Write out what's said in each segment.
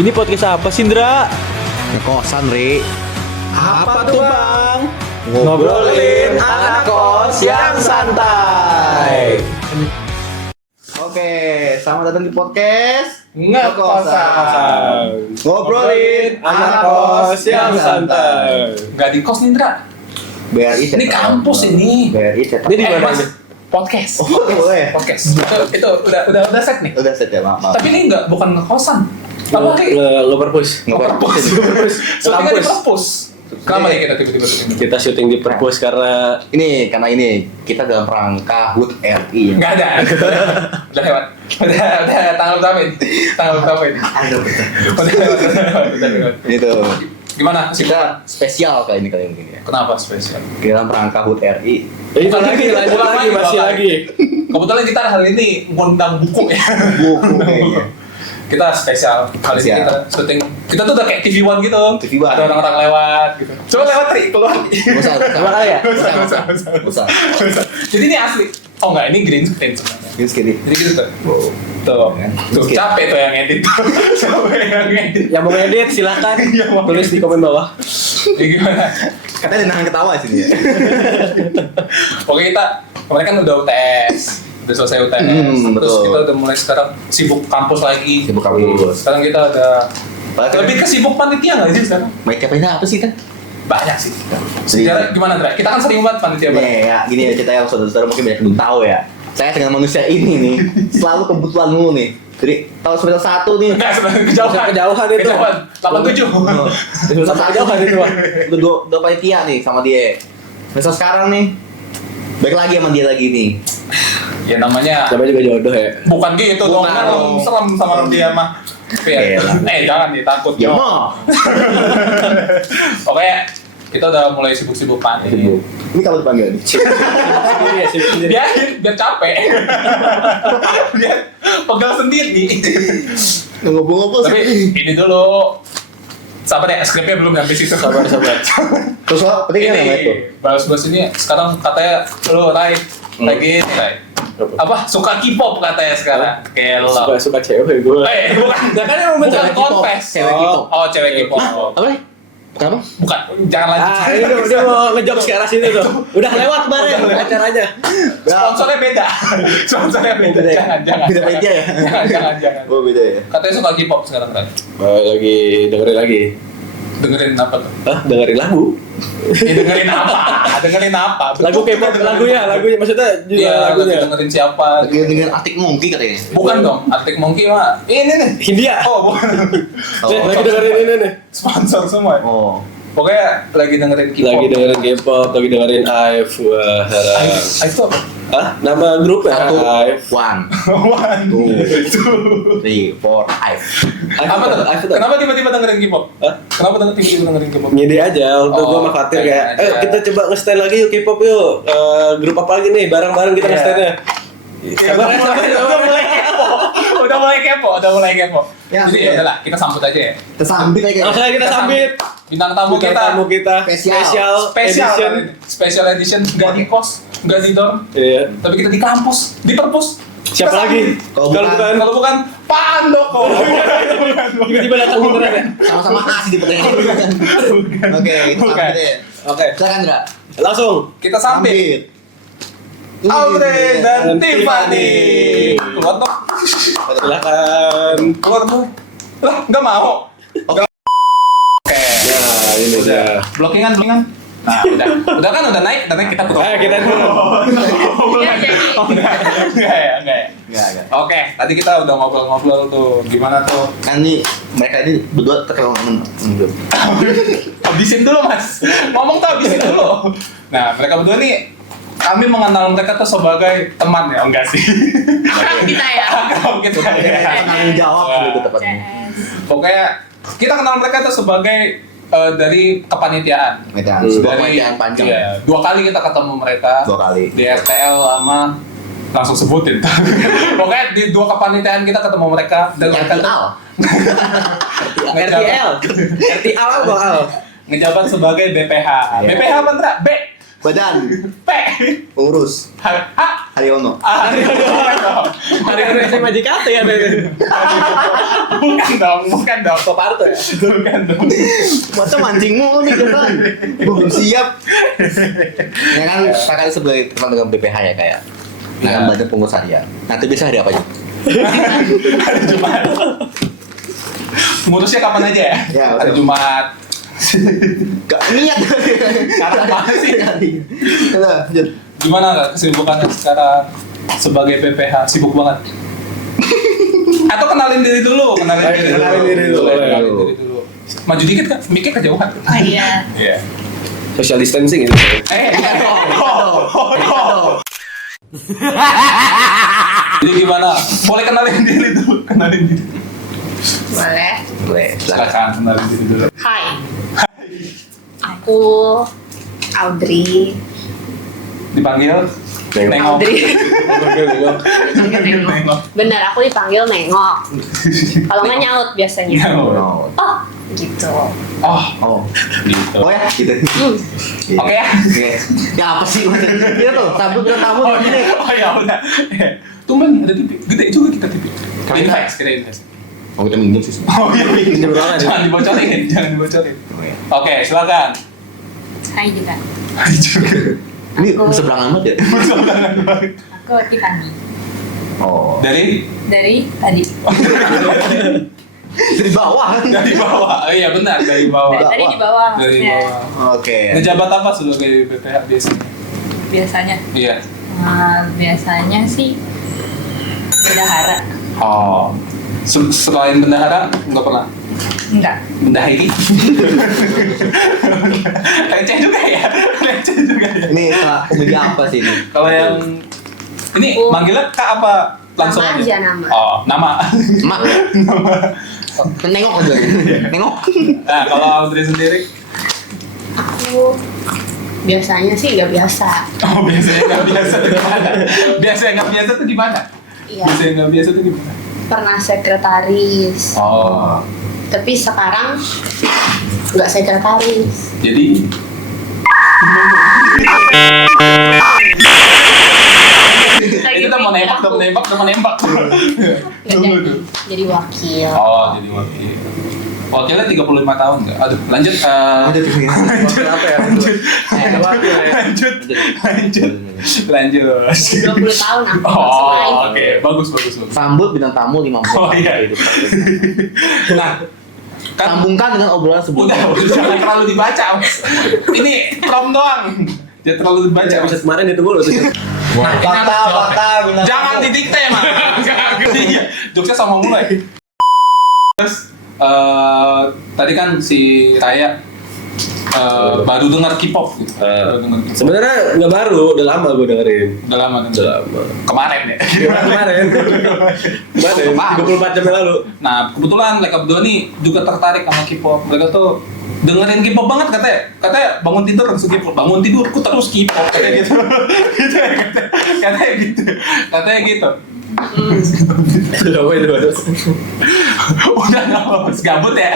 Ini podcast apa sih, Indra? Kosan, Ri. Apa tuh, Bang? Ngobrolin anak kos yang santai. Oke, selamat datang di podcast Ngekosan. Ngobrolin anak kos yang santai. Nggak di kos nih, Indra. BRI. Ini kampus ini. BRI cetak. Ini di mana Mas, ini? podcast. Oh, boleh. Podcast. Itu udah set nih. Udah set ya, maaf. Tapi ini bukan ngekosan. Apa sih? Nge-perpus. Nge-perpus. Syutingnya di perpus. Kenapa ya kita tiba-tiba syuting? Kita syuting di perpus karena Karena ini kita dalam rangka HUT RI. Nggak ada. Udah lewat. Udah tanggal berapa ini? Tanggal berapa ini? Ada betul. Udah lewat. Itu. Gimana sih? Kita spesial kali ini ya. Kenapa spesial? Dalam rangka HUT RI. itu lagi lanjut Ulang lagi masih ulang lagi. Kebetulan kita hari ini ngundang buku ya. Buku kayaknya. Kita spesial kali ini kita syuting. Kita tuh udah kayak TV One gitu. TV One. Ada orang-orang lewat gitu. Coba lewat Tri, keluar. Usah. Sama kali ya? Usah. Jadi ini asli. Oh enggak, ini green screen sebenarnya. Ini sekali. Jadi gitu tuh. Wow. Tuh. Kan? Tuh Oke. capek tuh yang edit. Capek yang edit. Yang mau edit silakan tulis di komen bawah. Ya gimana? Katanya nahan ketawa sini ya. Pokoknya kita kemarin kan udah UTS. Udah selesai UTS. Terus betul. kita udah mulai sekarang sibuk kampus lagi. Sibuk kampus. Sekarang kita ada Padahal lebih ke sibuk panitia nggak sih sekarang? Make-up-nya apa sih kan? Banyak sih. Sejarah gimana, Dra? Kita kan sering banget panitia banget. Nih ya, gini ya cerita yang saudara-saudara mungkin banyak belum tahu ya. Saya dengan manusia ini nih, selalu kebutuhan mulu nih. Jadi tahun semester 1 nih. Enggak, sebenarnya kejauhan. Kejauhan itu. Kejauhan. 87. Sama kejauhan itu, Bang. Udah panitia nih sama dia. Semester sekarang nih, baik lagi sama dia lagi nih. Ya namanya Namanya juga jodoh ya. bukan gitu dong, Bukan kan dong. serem sama dia mah. Tapi ya, Elah. jangan nih takut. Ya Yo. mau. Pokoknya kita udah mulai sibuk-sibuk panik. Ini kalau dipanggil nih. Sendiri ya, sendiri. Biar capek. Biar pegal sendiri. Ngobrol-ngobrol Tapi sih. ini dulu. Sabar ya, skripnya belum sampai situ. Sabar. Terus soal pentingnya namanya itu. Balas-balas ini sekarang katanya lu Rai lagi ini Rai. Apa suka K-pop katanya sekarang. Kayak lo. Suka cewek gue. Bukan. Ya kan emang Bukan bener. confess. Cewek K-pop. Oh, cewek K-pop. Apa nih? Kenapa? Bukan, jangan lanjut. Ini dia mau ngejokes ke arah situ tuh. Udah lewat kemarin acaranya. Sponsornya beda. Sponsornya beda. Beda ya? Jangan. Beda media ya? Jangan. Oh beda ya. Katanya suka K-pop sekarang kan. Lagi dengerin lagi. Dengerin apa tuh? Hah? Dengerin lagu? Dengerin apa? Dengerin apa? Lagu K-pop, lagunya maksudnya juga Iya, lagunya. dengerin siapa? Lagi dengan Arctic Monkey katanya. Bukan dong, Arctic Monkey mah ini nih. Hindia. Oh, bukan. Lagi dengerin ini nih. Sponsor semua. Oh. Pokoknya lagi dengerin K-pop. Lagi dengerin K-pop, lagi dengerin IVE. Wah, harap. Itu Hah? Nama grupnya Satu, IVE. one, one, two. 3, 4, 5. Apa tuh? IVE tuh. Kenapa tiba-tiba dengerin K-pop? Hah? Kenapa tiba-tiba dengerin K-pop? Ngide aja, waktu Oh, gua sama Fatir kayak, pengen aja. kita coba nge-stand lagi yuk K-pop yuk. Grup apa lagi nih, bareng-bareng kita Iya. nge-standnya. Sabar ya, sabar. Udah mulai kepo. Ya, Jadi ya udahlah, kita sambut aja ya. Tersambit aja. Oke, kita sambit. Bintang tamu Bintang kita. tamu kita. Spesial. Edition. Special edition nggak di kos, nggak di dorm, Iya. tapi kita di kampus, di perpus. Siapa Kita lagi? Kalau bukan- Kalau bukan Pak Andoko. Tiba-tiba datang beneran ya? Sama-sama A sih di pertanyaan. Oke, kita Bukan. sambit ya. Oke, Silakan, Dra. langsung. Kita sambit Audrey dan Tiffany. Keluar dong. Silakan. Keluar dong. Lah, nggak mau. Oke. Nah, ini udah. Blockingan. Nah, udah kan udah naik kita tutup. Kita dulu. Enggak ya. Enggak. Oke, tadi kita udah ngobrol-ngobrol tuh. Gimana tuh? Kan nih mereka ini berdua terkenal belum? Habisin dulu, Mas. Ngomong tuh habisin dulu. Nah, mereka berdua nih kami mengenal mereka tuh sebagai teman ya, enggak sih? Kita ya. Kalau kita ya. Tanggung jawab gitu tepatnya. Pokoknya kita kenal mereka tuh sebagai dari kepanitiaan. Medan, sebuah Dari- panjang panjang. Iya, 2 kali kita ketemu mereka. 2 kali. Di RTL sama langsung sebutin. Pokoknya di 2 kepanitiaan kita ketemu mereka dan mereka tuh RTL. RTL apa Al? ngejabat sebagai BPH. Iya. BPH apa enggak? B. Badan. P. Urus. H. Haryono. Hari ini SMA JKT ya. Bukan dong. Pak Parto ya. Bukan dong. Masa mancing mulu nih kan? Belum siap. Ya kan kakak sebagai teman dengan BPH ya kayak. Nah, kan badan pengurus harian. Nanti bisa hari apa aja? Hari Jumat. Ngurusnya kapan aja ya? Ya, Hari betul. Jumat. Gak niat. Karena apa sih? Udah, lanjut. Gimana nggak kesibukannya sekarang sebagai PPH? Sibuk banget. Atau kenalin diri dulu, Kenalin diri dulu. Maju dikit kan, mikir kejauhan. Oh iya. Iya. Social distancing itu. Jadi gimana? Boleh kenalin diri dulu, kenalin diri. Boleh. Boleh. Silakan kenalin diri dulu. Hai. Aku Audrey. Dipanggil Nengok. Audrey. Dipanggil Nengok. Bener, aku dipanggil Nengok. Kalau nggak nyaut biasanya. Nengok. Oh, gitu. Oh, Oh. gitu. Oh ya, gitu. Oke ya. Oke. Ya apa sih maksudnya? Iya tuh, sambut ke tamu Oh gini. iya, oh ya udah. Tumben ada TV, gede juga kita TV. Keren. Kita invest. Oh, kita minjem sih. Oh iya, Minjem ruangan ya? jangan dibocorin, jangan dibocorin. Oh, ya. Oke, silakan. Hai juga. Hai juga. Ini seberang amat ya? Berseberangan banget. Aku Tiffany. Oh. Dari Dari tadi. Dari bawah. dari bawah. Oh iya benar, dari bawah. Dari di bawah Dari maksudnya. bawah. Oke. Ngejabat apa sebagai BPH biasanya? Biasanya. Iya. Biasanya sih bendahara. Oh. Selain bendahara nggak pernah Enggak. bendahari. Receh juga ya. Receh juga ya. Ini komedi apa sih ini? Kalau yang ini Oh. manggilnya Kak apa langsung Nama aja nama. Oh, nama. Mak. Nengok aja. Nengok. Nah, kalau Audrey sendiri? Aku biasanya sih nggak biasa. Oh, biasanya nggak biasa tuh gimana? Biasanya nggak biasa tuh gimana? Iya. Biasanya nggak biasa tuh gimana? Pernah sekretaris. Oh, Tapi sekarang nggak sekretaris. jadi itu udah mau nembak, udah mau nembak, udah mau nembak. Nggak Tunggu jadi, tuh. jadi wakil. Oh, jadi wakil. Wakilnya 35 tahun nggak? Aduh, lanjut. Lanjut. Wakil apa ya? Lanjut. Wakil ya. Lanjut. Lanjut. 20 tahun aku Oh, oke. Bagus. Sambut bintang tamu 5 menit. Oh, iya. Nah, kan Sambungkan dengan obrolan sebelumnya. udah jangan terlalu dibaca. Mas. Ini prom doang. Jangan terlalu dibaca. Bisa Mas. kemarin ditunggu loh. Nah, ini harus jawab. Jangan didikte, Mas. Iya, jokesnya sama mulai. Terus tadi kan si Raya baru dengar K-pop gitu. Baru dengar K-pop. Sebenarnya nggak baru, udah lama gue dengerin. Udah lama kan? Udah lama. Kemarin ya. Kemarin. Kemarin. 24 jam yang lalu. Nah, kebetulan mereka berdua nih juga tertarik sama K-pop. Mereka tuh dengerin K-pop banget katanya bangun tidur langsung K-pop. Bangun tidurku terus K-pop katanya gitu. Katanya gitu. Coba itu. Udah nggak apa-apa, gabut ya.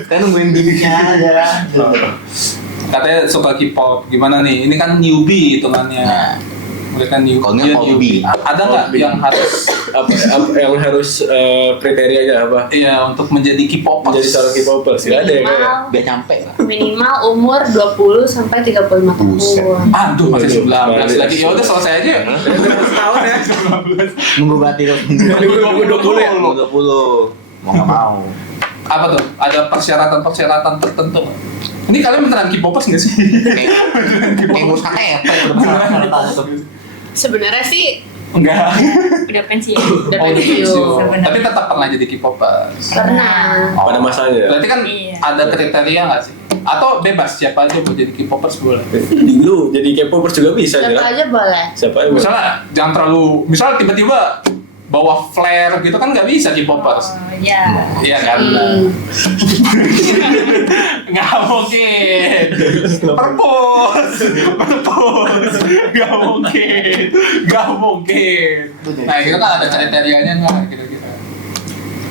Kita nungguin bibitnya aja. Katanya suka K-pop. Gimana nih? Ini kan newbie hitungannya. Mereka Kalau nggak newbie. hobby. Ada nggak yang harus Apa yang harus kriterianya apa? iya untuk menjadi K-popers? Menjadi seorang K-popers nggak ada ya kayak. Biar nyampe lah. Minimal umur 20 sampai 35 Buset. tahun. Aduh, masih 19 Masih. lagi. Ya udah selesai aja. Setahun ya. Nunggu berarti lo. 2020 ya. 20. Mau nggak mau. Apa tuh? Ada persyaratan tertentu nggak? Ini kalian beneran K-popers nggak sih? Kayak ngurus KTP udah bersama. Sebenarnya sih Enggak. udah pensiun. Oh, udah pensiun. Sebenarnya. Tapi tetap pernah jadi K-popers. Pernah. Pada masanya. Berarti kan Iya. ada kriteria nggak sih? Atau bebas siapa aja mau jadi K-popers boleh? Dulu jadi K-popers juga bisa Siapa ya. aja boleh. Siapa aja. Misalnya jangan terlalu, misal tiba-tiba bawa flare gitu kan nggak bisa K-popers. Ya. Iya kan? Nggak mungkin. Perpus. Nggak mungkin. Nah itu kan ada kriterianya nggak kira-kira?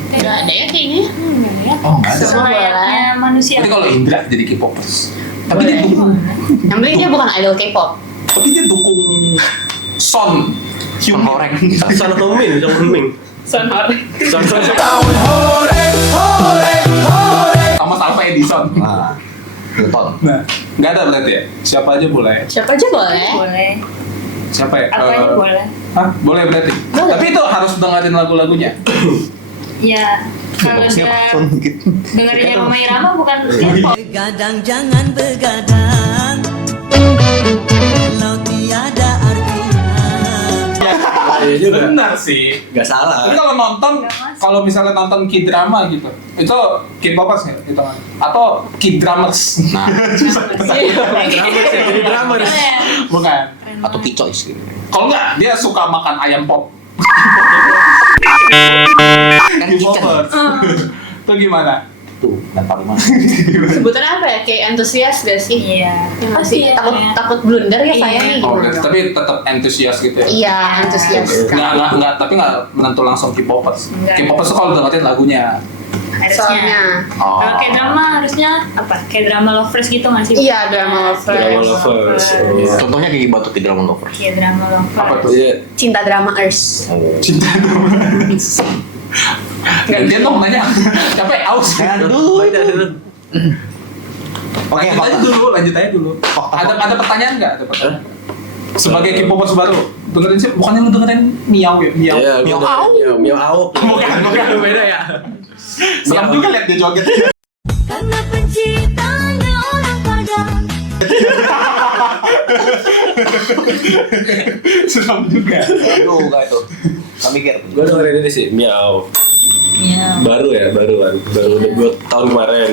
Nggak ada ya kayaknya. Oh nggak ada. Semua boleh. manusia. Tapi kalau Indra jadi K-popers. Tapi dia dukung. Yang penting dia bukan idol K-pop. Tapi dia dukung Son Hyun Horeng. Son Heung-min, Son Heung-min. Sonor. Son sama Salva Edison. Nah, nonton. Nah, nggak ada berarti ya? Siapa aja boleh? Siapa aja boleh. Boleh. Siapa ya? Apa aja boleh. Hah? Boleh berarti? Boleh. Tapi itu harus dengerin lagu-lagunya. Ya, kalau dia dengerinnya Roma Irama bukan K-pop. Begadang jangan begadang, kalau tiada artinya. Iya juga. Benar sih. Gak salah. Tapi kalau nonton, Nggak masuk. kalau misalnya nonton K-drama gitu, itu K-popers ya? Gitu kan? Atau K-dramers? Nah, Drummers ya, jadi drummers. Keren. Bukan. atau K-choice gitu. Kalau nggak, dia suka makan ayam pop. Kan chicken. K-popers. Itu gimana? Tuh, dan Parma. Sebutannya apa ya? Kayak antusias gak sih? Iya. Ya nggak sih? Iya, Takut iya. takut blunder ya Iya. saya nih. Oh, gimana dong? tapi tetap entusias gitu ya? Iya, antusias. Nggak, tapi nggak menentu langsung K-popers. Nggak. K-popers tuh kalau dengerin lagunya. Harusnya. Soalnya. Oh. Kalau kayak drama harusnya apa? Kayak drama lovers gitu nggak sih? Iya, drama lovers. Drama lovers. Oh. Contohnya kayak gimana tuh K-drama lovers? Kayak drama lovers. Apa tuh? Iya. Cinta drama Earth. Cinta dong. Gantian dong nanya. Capek aus. Aduh. Baik, dah, dulu. Oke, Lanjut aja dulu. Fakta. Ada pertanyaan nggak? Ada pertanyaan. Sebagai K-popers baru, dengerin sih, bukannya lu dengerin Miao ya? Miao. Iya, Miao gua Au. dengerin Miao Au. Bukan. Beda ya. Seram juga liat dia joget. Karena penciptanya orang Padang. Seram juga. Aduh, kayak itu. Kami mikir. Gue dengerin ini sih, Miao. Iya. Baru ya, baruan. Baru debut tahun kemarin.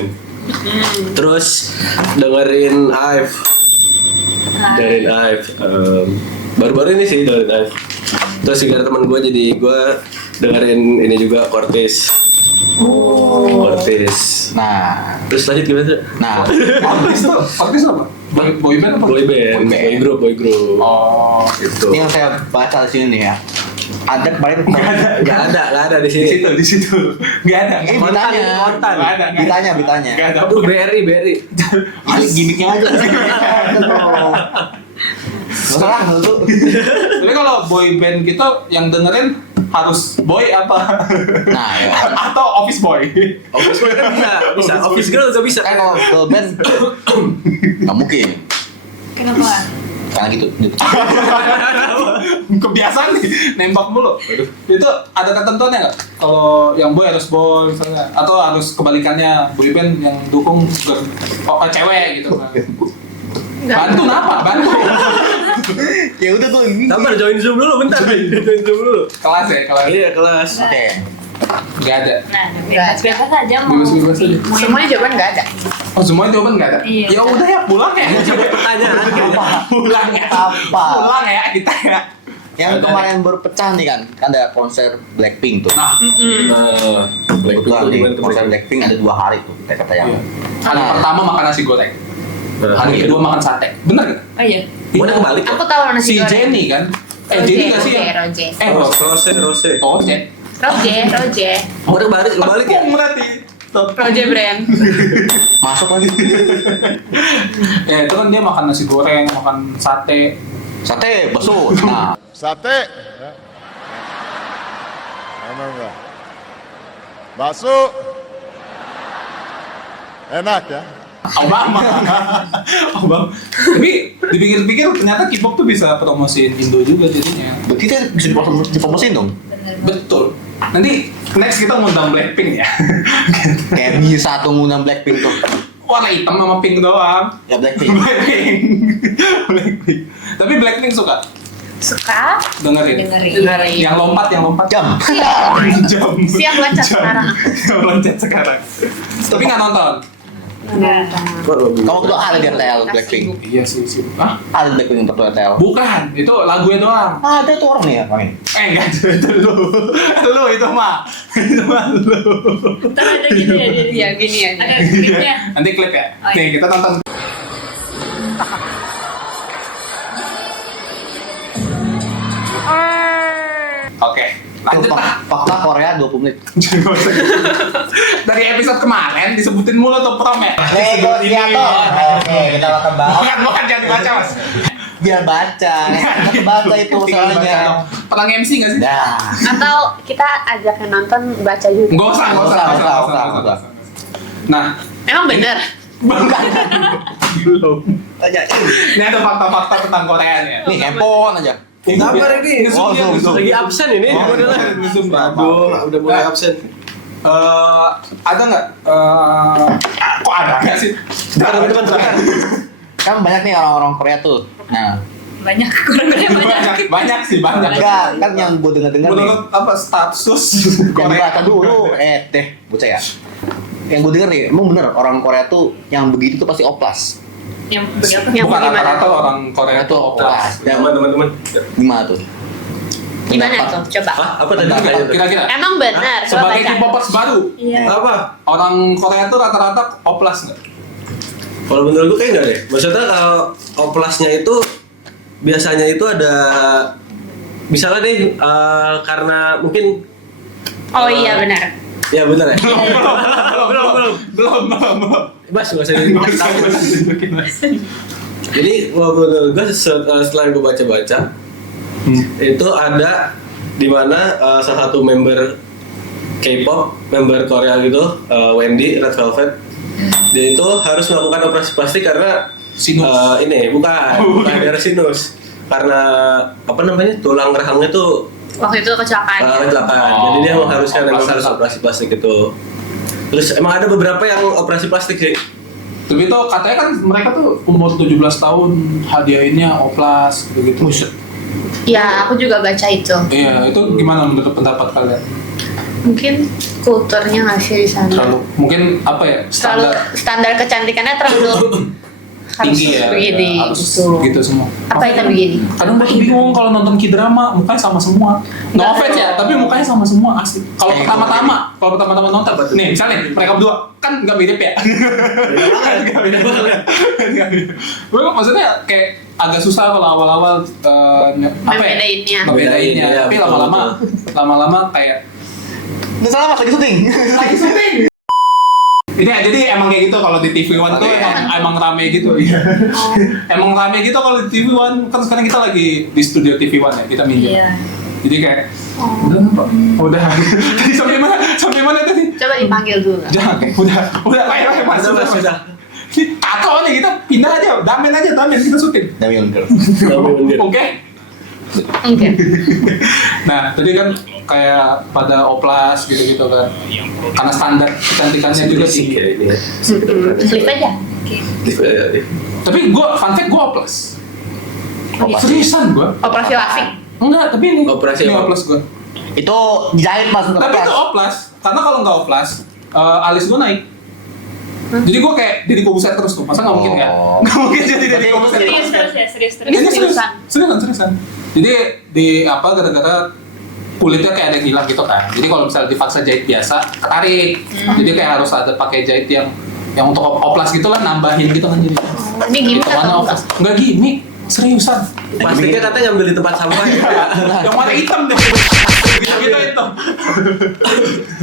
Terus dengerin Ive. Dengerin Ive. Baru-baru ini sih dengerin Ive. Terus juga ada teman gue, jadi gue dengerin ini juga Cortez. Cortez. Nah, Terus lanjut gimana tuh? nah, Artis apa? Boy band apa? Boy band, boy group. Oh, Gitu. ini yang saya baca di sini nih ya. Ada kemarin Gak ada di sini. di situ. Nggak ada. ditanya, Kontan. Nggak ada. ditanya. Nggak ada. Aduh, Berry. Ini gimmicknya aja. Nggak salah menurut. Tapi kalau boy band gitu yang dengerin harus boy apa? Nah, ya. Atau office boy? Office girl kan bisa. Office girl juga bisa. Kan kalau girl band nggak mungkin. Kenapa? Karena gitu. Kebiasaan nih, nembak mulu. Itu ada ketentuannya nggak? Kalau yang boy harus boy misalnya, atau harus kebalikannya boy band yang dukung cewek gitu kan? Bantu apa? Bantu. Ya udah tuh. Sabar, join Zoom dulu bentar. Join Zoom dulu. Kelas ya, kelas. Iya, kelas. Oke. Nggak ada. Nah, bebas aja mau. Bebas aja. mau yang Semuanya jawaban nggak ada. Oh, semua jawaban nggak ada? Iya. Ya udah ya, pulang ya. Pertanyaan. Pulang ya. Apa? Pulang ya kita ya. Yang kemarin baru pecah nih kan ada konser Blackpink tuh. Nah, Kebetulan nih, Blackpink konser Blackpink ada 2 hari tuh, kayak kata yang. hari pertama makan nasi goreng, hari kedua makan sate. Bener nggak? Oh iya. Udah kebalik. Aku tahu nasi Si goreng. Jenny kan? Jenny nggak sih? Roje. Rose. Rose. Oh, Jen. Roje. Udah kebalik ya? Tepung berarti. Roje brand. Masuk lagi. Ya itu kan dia makan nasi goreng, makan sate. Sate, bakso. Nah, Sate. Ya. Enak enggak? Bakso. Enak ya? Obama. Obama. Tapi dipikir-pikir ternyata K-pop tuh bisa promosiin Indo juga jadinya. berarti kan bisa dipromosiin dong. Betul. Nanti next kita ngundang Blackpink ya. Kayak bisa tuh ngundang Blackpink tuh. Warna hitam sama pink doang. Ya Blackpink. Blackpink. Blackpink. Tapi Blackpink suka Suka? dengerin. Dengerin. Yang lompat. Jam. Jam. Siap loncat Jam. sekarang. Siap loncat sekarang. Tapi nggak nonton. Enggak. Kamu tuh ada di RTL Blackpink. Iya sih. Hah? Ada Blackpink untuk RTL. Bukan, itu lagunya doang. Ada tuh orang nih ya, Kang. Enggak, itu lu. Lu itu mah. Itu mah lu. Ntar ada gitu ya dia. Iya, gini ya. Ada klipnya. Nanti klip ya. Oh, iya. Nih, kita nonton. Oke, lanjut lah. Fakta Korea 20 menit. Dari episode kemarin disebutin mulu tuh prom ya. Negosiator. Oke, kita akan bahas. Bukan jangan dibaca mas. Biar baca. Baca itu soalnya. Perang MC nggak sih? Dah. Atau kita ajak yang nonton baca juga. Nggak usah. Nggak usah. Nah, Emang bener? belum. Ini ada fakta-fakta tentang Korea nih. Nih, handphone aja. Sabar ini. Oh, zoom. Lagi absen ini. Oh, Udah lah. zoom. Aduh, udah mulai absen. Ada nggak? Kok ada nggak sih? Teman-teman. Kan banyak nih orang-orang Korea tuh. Nah, Banyak kurang banyak. Banyak sih banyak. enggak, kan yang gue dengar-dengar nih. Menurut apa status Yang baca dulu, bocah ya. Yang gue denger nih, emang bener orang Korea tuh yang begitu tuh pasti oplas. Yang begitu. Yang Bukan gimana? rata-rata orang Korea tuh oplas. Gimana teman-teman? Gimana tuh? Gimana Pendapat. tuh? Coba. Hah? Apa tadi katanya tuh? Kira-kira Emang bener? Coba sebagai baca. K-popers baru, Iya. Apa? orang Korea tuh rata-rata oplas nggak? Kalau menurut gue kayak enggak deh. Maksudnya kalau oplasnya itu biasanya itu ada misalnya nih karena mungkin Oh iya benar. ya benar ya. Belum. Mas nggak usah Jadi kalau menurut gue setelah gue baca-baca itu ada di mana salah satu member K-pop, member Korea gitu, Wendy Red Velvet, dia itu harus melakukan operasi plastik karena Sinus. ini bukan daerah sinus, karena apa namanya tulang rahangnya tuh Waktu itu kecelakaan. kecelakaan. Oh. Jadi dia mengharuskan emang Operasi harus plastik. operasi plastik itu. Terus emang ada beberapa yang operasi plastik sih. Tapi itu katanya kan mereka tuh umur 17 tahun hadiahinnya oplas begitu. Ya, aku juga baca itu. Iya, itu gimana menurut pendapat kalian? Mungkin kulturnya nggak sih di sana. Terlalu mungkin apa ya? Terlalu standar kecantikannya terlalu harus tinggi ya. begini Ya, harus gitu. gitu semua. Apa itu begini? Kadang gue bingung kalau nonton K-drama mukanya sama semua. No Nggak. offense ya, tapi mukanya sama semua asli. Kalau pertama-tama nonton, nih misalnya mereka berdua kan nggak mirip ya. Gue maksudnya kayak agak susah kalau awal-awal apa ya? Ngebedainnya. Ngebedainnya. Iya, Tapi betul, lama-lama kayak Nggak salah mas, lagi syuting. ini ya, jadi emang kayak gitu kalau di TV One tuh emang rame gitu. Emang rame gitu kalau di TV One. Kan sekarang kita lagi di studio TV One ya, kita minjem. Iya. Jadi kayak udah. Tadi sampai mana tadi? Coba dipanggil dulu. Jangan, udah lain mas. Sudah. Tato nih kita pindah aja, damen kita syuting. Damian Girl. Oke. Oke. Nah, tadi kan kayak pada oplas gitu-gitu kan. Karena standar kecantikannya juga tinggi. ya ini. Ya. Flip aja. Tapi gua fun fact gua oplas. Oplas. Seriusan gua. Operasi lasik. Enggak, tapi ini Operasi ini apa? oplas gua. Itu dijahit mas. Tapi itu oplas, karena kalau nggak oplas, alis gua naik. Jadi gua kayak Deddy Kobuser terus tuh, masa nggak mungkin ya? Oh. Nggak mungkin jadi Deddy Kobuser. Serius terus ya, serius terus. Ini Seriusan. seriusan. Jadi di apa gara-gara kulitnya kayak ada yang hilang gitu kan. Jadi kalau misalnya dipaksa jahit biasa, ketarik. Jadi kayak harus ada pakai jahit yang untuk oplas gitu lah, nambahin gitu kan jadi. Ini gimmick Yang mana atau oplas? Enggak gimmick, seriusan. Plastiknya katanya ngambil di tempat sampah. Yang mana hitam deh. Gitu hitam.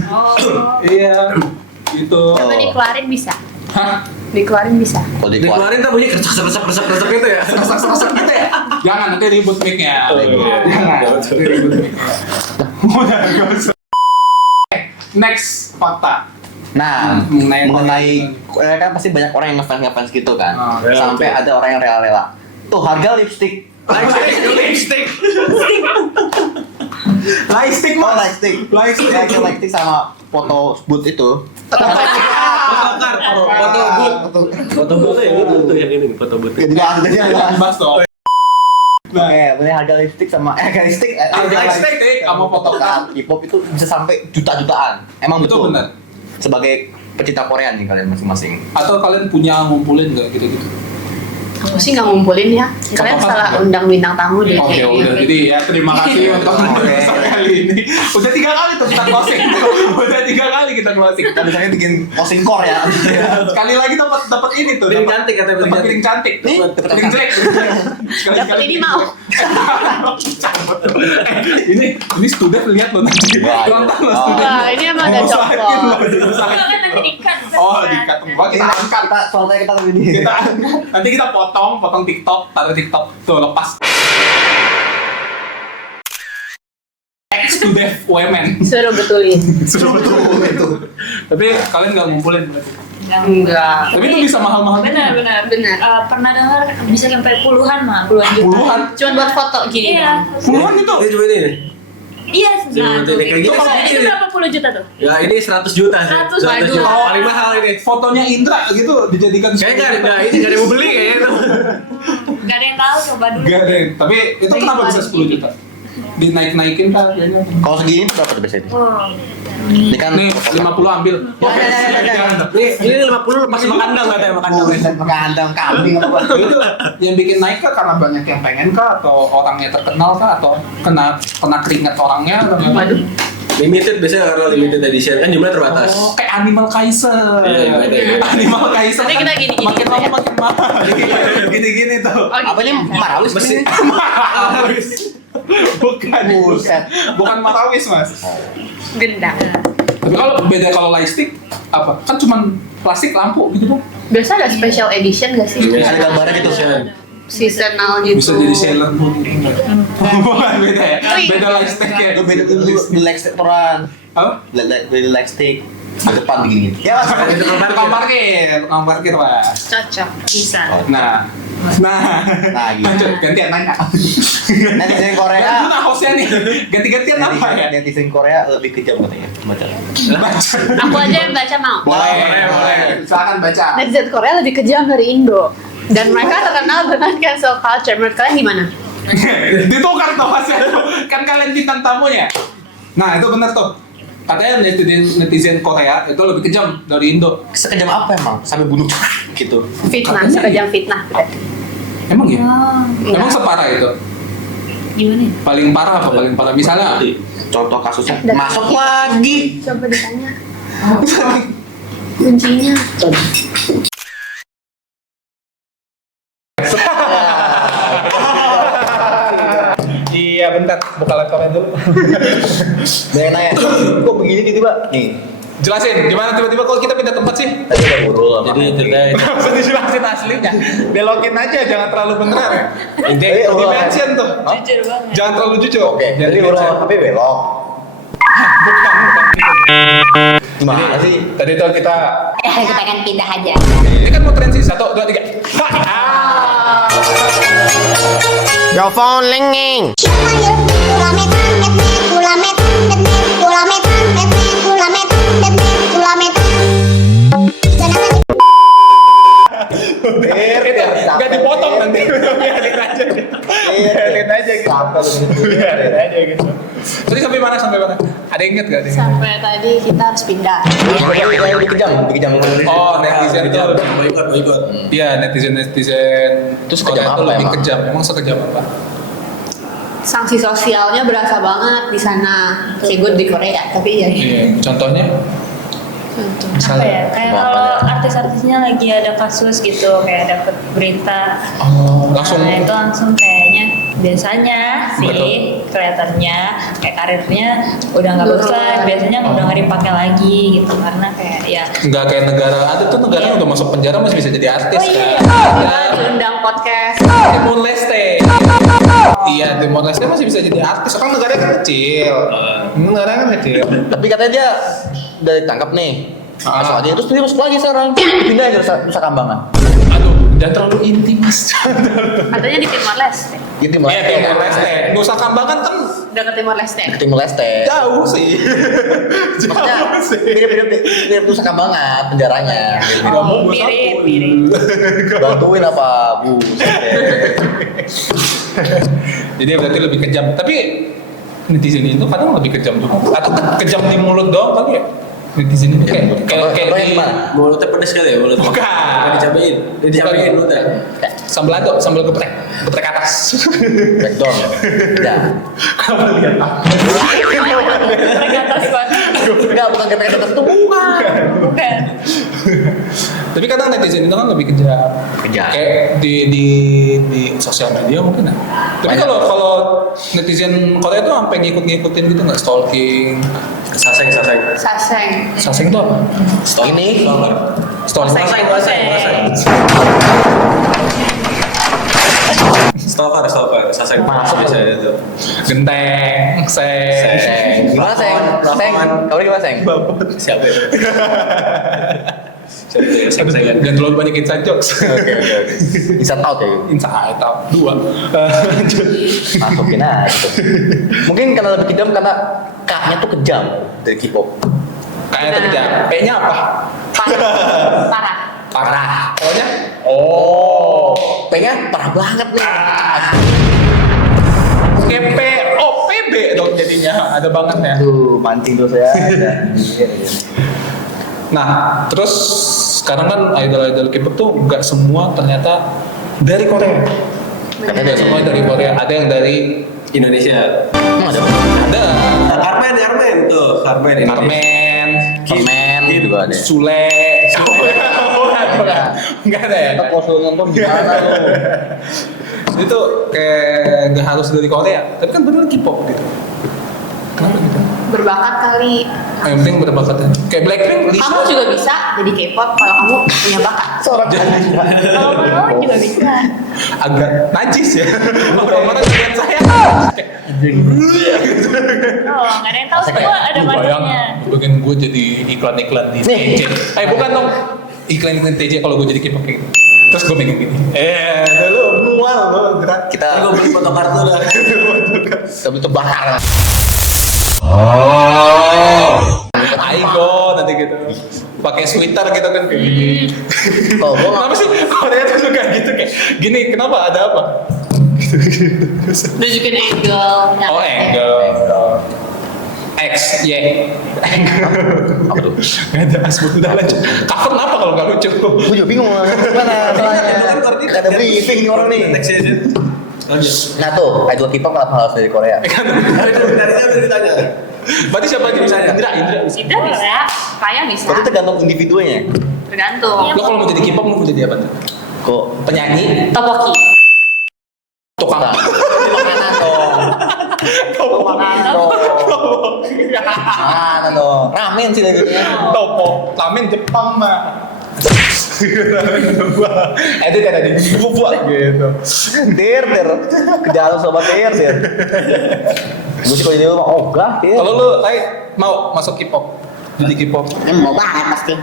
Oh. Iya. Gitu. Coba dikeluarin bisa. Hah? Dikeluarin bisa. Kalau Dikeluarin tuh bunyi resep gitu ya. Resep gitu ya? Jangan, nanti ribut mic-nya. Oh, iya. Jangan, nanti ribut mic-nya. Udah, gak usah. Next fakta. Nah, Mengenai- mengenai kan pasti banyak orang yang ngefans gitu kan. Ah, ya, Sampai betul. ada orang yang rela-rela. Tuh harga lipstick. Lipstick. Lightstick, Oh, Mas. lipstick. Lightstick. Kayak lipstick sama foto boot itu. Foto booth tuh yang itu yang ini nih, foto booth. Jadi ada Jangan bahas dong. Nah, Oke, boleh harga lipstick sama lipstick. Harga lipstick sama foto K-pop itu bisa sampai juta-jutaan. Emang itu betul. benar. Sebagai pecinta Korea nih kalian masing-masing. Atau kalian punya ngumpulin nggak gitu-gitu? Aku sih nggak ngumpulin ya. Kalian Apa-apa. salah undang bintang tamu deh. Oke, udah. Jadi ya terima kasih untuk episode kali ini. Udah 3 kali tuh kita closing. Udah 3 kali kita closing. Kan misalnya bikin posting core ya. Sekali lagi dapat ini tuh. Piring dapat- cantik katanya, piring dapat cantik. piring cantik. Nih, dapat Piring jelek. Dapat ini mau. Ini student lihat loh nanti. Wah, Ulang tahun iya. student. Wah, ini emang ada Usahain coklat. loh, Kalau usahain. kan nanti di-cut. Oh, di-cut. Wah, kita angkat. Kita soalnya kita ini. Kita nanti kita potong TikTok, taruh TikTok tuh lepas. X to Dev Women. Suruh betulin. Suruh itu. Tapi kalian nggak ngumpulin berarti. Enggak. Tapi itu bisa mahal-mahal. Benar. Benar. Pernah dengar bisa sampai puluhan mah, puluhan juta. Puluhan. Cuman buat foto gini. Iya. Puluhan itu. Ini cuma ini. Iya, Cuma tuh. ini kayak gini. Itu berapa puluh juta tuh? Ya ini 100 juta sih. 100, 100 juta. waduh. Paling mahal ini. Fotonya Indra gitu dijadikan. Kayaknya nggak ini nggak ada yang mau beli kayaknya itu. Gak ada yang tahu, coba dulu. Gak deh. Tapi itu kenapa bisa 10 juta? Dinaik-naikin kan kayaknya. Kalau segini berapa tuh biasanya? Oh. Ini kan Nih 50 ambil. Oke. Ya. Nih ini 50 lepas makan kandang katanya makan kandang. Kandang kambing apa? Itu yang bikin naik kah karena banyak yang pengen kah atau orangnya terkenal kah atau kena keringat orangnya atau gimana? Waduh. Limited biasanya karena limited edition kan jumlah terbatas. Oh, kayak Animal Kaiser. Iya, iya. Animal Kaiser. Nanti kan kita gini-gini makin lama aja. makin mahal. Gini-gini tuh. Apa ini marawis Mesin. ini? Bukan. Buset. Bukan marawis, Mas. Gendang. Tapi kalau lightstick apa? Kan cuman plastik lampu gitu dong. Biasa ada special edition gak sih? Ada gambarnya gitu. Seasonal gitu. Bisa jadi Sailor Moon. Bukan beda ya. Beda lightstick ya. Lu beda dulu di leg stick peran. Apa? Di leg stick. Di depan begini. Ya mas. Tukang parkir, Mas. Cocok. Bisa. Nah, Nah, gitu. lanjut gantian nanya. Netizen Korea. Gantian hostnya nih, ganti-gantian apa ya? Netizen Korea lebih kejam katanya. Baca. Baca. Aku aja yang baca mau. Boleh. Silakan baca. Netizen Korea lebih kejam dari Indo. Dan mereka terkenal dengan cancel culture. Menurut kalian gimana? Ditukar tuh Mas. Kan kalian bintang tamunya. Nah, itu benar tuh. Katanya netizen Korea itu lebih kejam dari Indo. Sekejam apa emang? Sampai bunuh gitu. Fitnah, Katanya sekejam fitnah. Emang ya? Oh, Emang separah itu? gimana? Paling parah apa paling parah? Misalnya Contoh kasusnya. Dan- Masuk lagi. Coba ditanya. Kuncinya. iya bentar, buka laptopnya dulu. Banyak nanya. Kok begini tiba-tiba? Nih. Jelasin, gimana tiba-tiba kok kita pindah tempat sih? Tadi udah urut. Jadi ceritanya Gak usah dijelasin aslinya. Belokin aja, jangan terlalu bener ya. Jadi urut. Dimension tuh. Jujur banget. Jangan terlalu jujur. Oke. Jadi urut tapi belok. Gimana sih? Tadi tuh kita Kita akan pindah aja. ini kan mau transisi 1, 2, 3. Your phone ringing. Gak dipotong nanti. Biarin aja. Biarin aja gitu. Biarin aja gitu. Tadi sampai mana? Ada yang inget gak? Sampai tadi kita harus pindah. Lebih kejam. Oh, netizen tuh. boykot. Iya, netizen Terus kejam Korea apa tuh lebih emang? kejam. Emang sekejam apa? Sanksi sosialnya berasa banget di sana. Ribut di Korea, tapi ya. Iya, contohnya Apa ya? Kayak Apa kalau ya? artis-artisnya lagi ada kasus gitu, kayak dapet berita. langsung Nah, itu langsung kayaknya biasanya sih Betul. kelihatannya kayak karirnya udah nggak bagus lah. Biasanya udah nggak dipakai lagi gitu karena kayak ya. nggak kayak negara ada tuh negara yang udah masuk penjara masih bisa jadi artis Oh iya. kan. Diundang podcast. Timor Leste. Iya, Timor Leste masih bisa jadi artis. Kan negaranya kan kecil. Negaranya kan kecil. Tapi katanya dia udah ditangkap nih. Soalnya terus dia masuk lagi sekarang. Pindah aja Nusa Kambangan. Aduh, jangan terlalu intim mas. Katanya di Timor Leste. Di Timor Iya, Timor Leste. Nusa Kambangan kan Udah ke Timor Leste. Ke Timor Leste. jauh sih. Maksudnya mirip Nusa Kambangan penjaranya. Oh, mirip. Bantuin apa bu? Jadi berarti lebih kejam. Tapi netizen itu kadang lebih kejam juga. Atau kejam di mulut doang kali ya? Netizen itu kayak Contohnya di gimana? Mulutnya pedes kali ya mulutnya. Bukan. Dicabain mulutnya. Sambal ado, sambal geprek atas. Backdown. Tidak. Kamu lihat apa? Geprek atas banget. Enggak, bukan geprek atas itu bukan. Bukan. Tapi kadang netizen itu kan lebih kejam. Kejam. Kayak di sosial media mungkin ya. Tapi kalau netizen Korea itu sampai ngikutin gitu nggak, stalking. Saseng. Saseng itu apa? Ini Stalking. Stalker. Saseng. Masuk Biasa itu. Genteng, seng. Gimana Seng? Seng. Kamu gimana Seng? Siapa ya? Jangan terlalu banyak inside jokes. Oke. Inside out ya. Inside out 2. Lanjut. Masukin aja gitu. Mungkin karena lebih kejam karena K-nya tuh kejam dari K-pop. Kayaknya tuh kejam. P-nya apa? Parah. Parah. O-nya? Oh. P-nya parah banget nih. Kayak P-O-P-B dong jadinya. Ada banget ya. Tuh, mancing tuh saya. Nah, terus sekarang kan idol-idol K-pop tuh nggak semua ternyata dari Korea. Katanya Nggak semua dari Korea. Ada yang dari Indonesia. Ada. ada Armen tuh. Armen. Carmen, Permen juga ada. Sule. Nggak ada ya. Kita post nonton gimana lu? Itu kayak nggak harus dari Korea, tapi kan bener K-pop gitu. Kenapa gitu? Berbakat kali. Yang penting berbakat. Kayak Blackpink, Lisa. Kamu juga bisa jadi K-pop kalau kamu punya bakat. Seorang Kalau mau juga bisa. Agak najis ya. Orang-orang lihat saya. Oh, nggak ada yang tahu semua ada Bayang, masanya. bagian gue jadi iklan-iklan di TJ. Bukan dong. Iklan-iklan TJ kalau gue jadi K-pop kayak gitu. Terus gue megang gini. Dulu mual lo gerak. kita Gue beli foto kartu dah. sebelum terbakar. Aigo nanti gitu. Pakai sweater gitu kan kayak gini. Oh, gua Kenapa sih Korea tuh suka gitu kayak gini? Kenapa ada apa? Tunjukin angle. Oh, angle. X, Y. apa tuh? Gak ada asbun udah lanjut. Cover kenapa kalau nggak lucu? Gue juga bingung gimana soalnya. Gak ada briefing nih orang nih. Nextnya aja. Lanjut. Nah tuh, idol K-pop kenapa harus dari Korea? Dari ditanya. Berarti siapa aja bisa? Indra. Tidak bisa. Kayak bisa. Tapi tergantung individunya. Tergantung. Lo kalau mau jadi K-pop mau jadi apa? Kok Penyanyi, Topoki. tukang. makanan dong. Makanan dong. Makanan dong. Ramen sih jadinya. Topo, ramen Jepang mah. Edit ada di buat gitu. Der. Ke dalam sobat der. Gue sih kalau jadi rumah ogah der. Kalau lu, mau masuk K-pop, jadi K-pop? Mau banget pasti.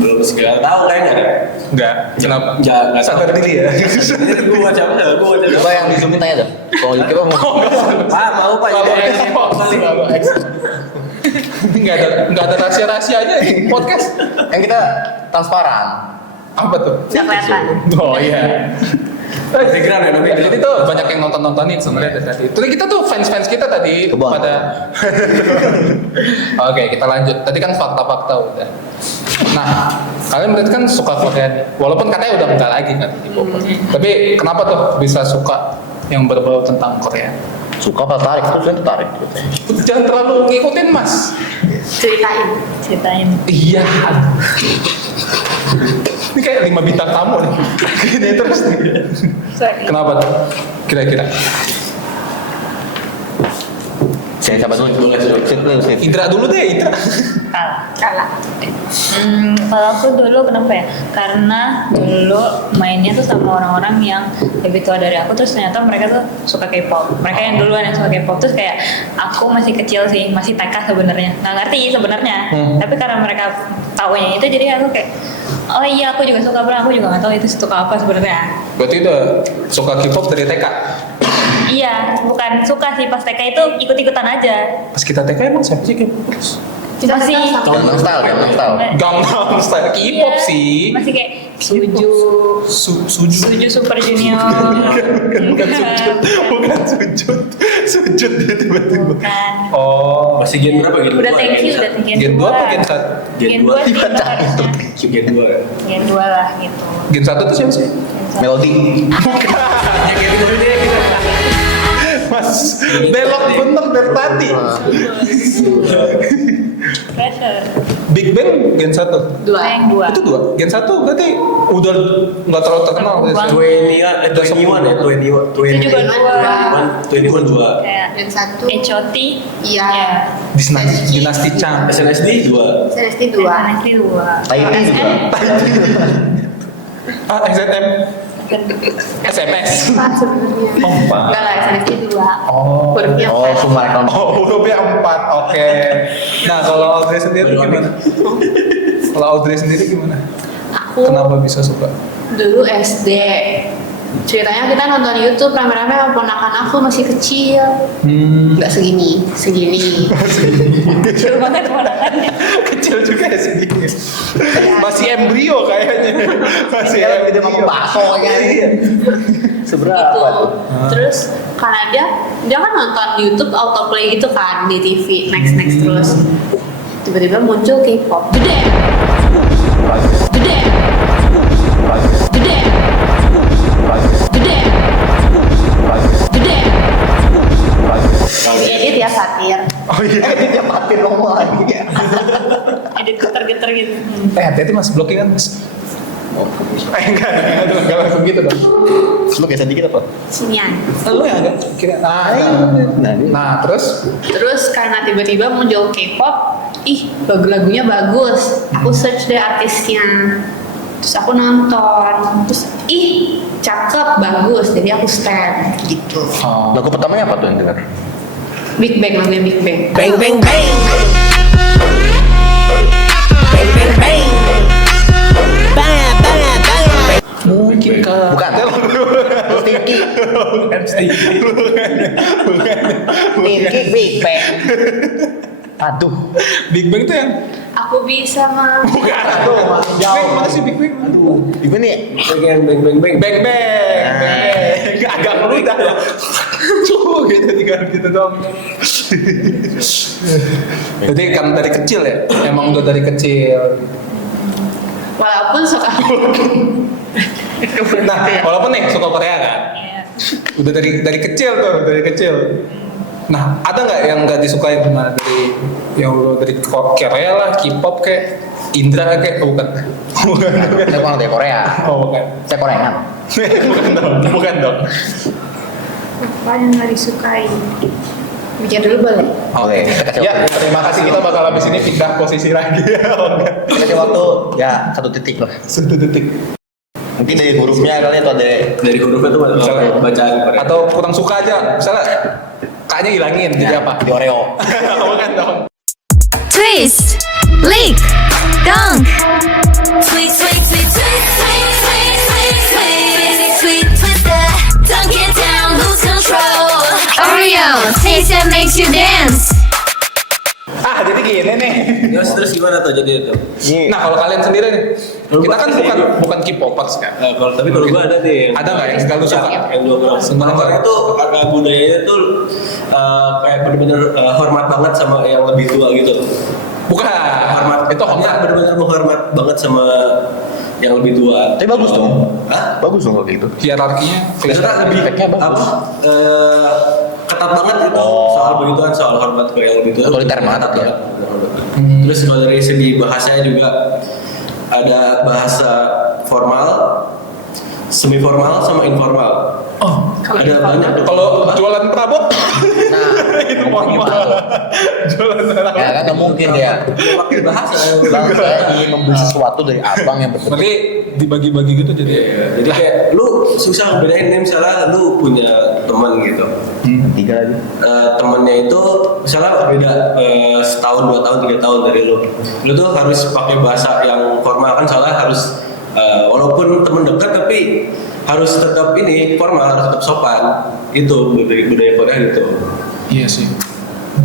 Belum segala tahu kayaknya deh. Enggak. Kenapa? Nggak Sadar tahu. diri ya. Gue baca bener. Coba yang di zoom tanya dong. Kalau di K-pop mau. Mau Pak. Selalu Jadi ekspor, selalu ekspor. Nggak ada rahasia-rahasianya di podcast. Yang kita transparan. Apa tuh? Nggak kelihatan. Oh iya. background ya, background. Jadi tuh banyak yang nontonin sebenarnya dari tadi. Terus kita tuh fans kita tadi Kebang. pada. Oke, kita lanjut. Tadi kan fakta-fakta udah. Nah, kalian berarti kan suka Korea nih. Walaupun katanya udah enggak lagi kan K-pop. Tapi kenapa tuh bisa suka yang berbau tentang Korea? Suka apa tarik? Terus saya tertarik. Jangan terlalu ngikutin mas. Ceritain. Iya. Ini kayak 5 bintang tamu nih. Gini terus nih. Sorry. Kenapa tuh? Kira-kira. Siapa dulu? Sip. Indra dulu deh, Indra. Kalah. Kalau aku dulu kenapa ya? Karena dulu mainnya tuh sama orang-orang yang lebih tua dari aku, terus ternyata mereka tuh suka K-pop. Mereka yang duluan yang suka K-pop, terus kayak aku masih kecil sih, masih TK sebenarnya, nggak ngerti sebenarnya. Tapi karena mereka taunya itu, jadi aku kayak, oh iya aku juga suka, aku juga nggak tahu itu suka apa sebenarnya. Berarti udah suka K-pop dari TK? Iya, bukan suka sih, pas TK itu ikut-ikutan aja. Pas kita TK emang siapa sih K-pop? Masih Gangnam Style, Gangnam Style. Gangnam Style K-pop Iya, sih. masih kayak Suju Super Junior. Bukan sujud dia tiba-tiba. Bukan. Oh, Masih gen berapa? Gen Udah 2 thank you, ya? udah thank you. Gen 2 apa Gen 1? Gen 2 sih Gen 2. harusnya. Gen 2 ya? Gen 2 lah gitu. Gen 1 tuh siapa sih? Melody. Mas, belok bener dari tadi. Pressure. Big Bang Gen 1. Yang 2. Itu 2. Gen 1 berarti udah nggak terlalu terkenal. Bang. 21 ya, 21. Itu juga 21 2. Kayak Dan satu HOT. Iya. Dinasti Chang. SNSD 2. SNSD 2. SNSD 2. Taiti juga. XZM. SMS. 4 sebenarnya. Oh, 4. Enggak lah, SNSD 2. Oh. Hurufnya Oh, 4. Sumar Ekonomi. Oh, hurufnya 4. Oke. Nah, kalau Audrey sendiri gimana? Kalau Audrey sendiri gimana? Aku Kenapa bisa suka? dulu SD. Ceritanya kita nonton YouTube rame-rame sama ponakan aku masih kecil. Enggak segini. Rumahnya keponakannya. Kecil juga ya sini. Masih embrio kayaknya. Masih Dia embrio. mau bakso kayaknya. Iya. Seberapa Gitu. tuh? Terus karena dia kan nonton YouTube autoplay gitu kan di TV next terus. Tiba-tiba muncul K-pop. Gede. Jadi dia satir. Oh iya. Dia mati ngomong lagi. Jadi geter-geter gitu. Hati-hati mas, blocking kan mas. Enggak langsung gitu dong. Lu geser dikit apa? Sinian. Lu yang agak kira. Nah, terus Terus karena tiba-tiba muncul K-pop, lagu-lagunya bagus. Aku search deh artisnya. Terus aku nonton. Terus cakep, bagus. Jadi aku stan gitu. Lagu pertamanya apa tuh yang denger? Big Bang, lagunya Big Bang. Bang bang bang. Bang bang bang. Bang bang bang. mungkin ke Bukan. Sticky. Sticky Big Bang. Aduh. Big Bang tuh yang Aku bisa mah. bukan. Aduh, jauh. Mana sih Big Bang? Aduh. Gimana ya? Bang bang bang bang. Bang bang. Agak meludah ya. Cuh gitu tinggal gitu dong. Jadi kan dari kecil ya? Emang udah dari kecil. Walaupun suka. Nah, walaupun nih suka Korea kan? Iya. Udah dari kecil tuh, dari kecil. Nah, ada nggak yang nggak disukai gimana dari yang lu dari Korea lah, K-pop kayak Indra kayak bukan? Bukan. Saya kurang dari Korea. Oh, bukan. Saya Korean. bukan dong. Apa yang nggak disukai? Bicara dulu boleh? Oke, kita kasih Ya, waktu. terima kasih kita bakal habis ini pindah posisi lagi. Kita kasih waktu ya 1 detik lah. 1 detik. Mungkin dari hurufnya kali atau Dari hurufnya tuh Misalnya. bacaan Korea. Atau kurang suka aja, misalnya K-nya hilangin, jadi apa? di Oreo. Bukan dong. Twist, lick, dunk. Sweet, sweet, sweet, sweet, sweet, sweet, sweet, sweet, sweet twister. Dunk it down, lose control. Oreo, taste that makes you dance. Jadi gini nih. Terus gimana tuh jadi itu? Ini Nah, kalau kalian sendiri nih, kita kan bukan K-popers kan. Tapi kalau gue ada nih. Ada nggak yang nggak lu suka? Yang gue kurang suka. Sebenarnya Korea itu karena budayanya tuh kayak bener-bener hormat banget sama yang lebih tua gitu. Bukan. Hormat Itu hormat. bener-bener menghormat banget sama yang lebih tua. Tapi bagus dong. Hah? Bagus dong kalau gitu. Hierarkinya Maksudnya lebih Efeknya bagus. apa? Ketat banget gitu Oh. soal begituan, soal hormat ke yang lebih tua. Otoriter banget ya. Terus kalau dari segi bahasanya juga ada bahasa formal, semi formal sama informal. Oh, Ada banyak tuh. kalau jualan perabot, Nah, ngomongin gitu. jualan Ya perabot. kan nggak mungkin ya. pakai bahasa. Bang, saya ingin membeli sesuatu dari abang yang berbeda. Berarti dibagi-bagi gitu jadi. Jadi kayak lu susah ngebedain nih, misalnya lu punya teman gitu. 3 lagi. Temennya itu misalnya beda setahun, 2 tahun, 3 tahun dari lu tuh harus pakai bahasa yang formal kan, soalnya harus walaupun temen dekat tapi harus tetap ini formal, harus tetap sopan. Itu budaya Korea gitu. Iya sih.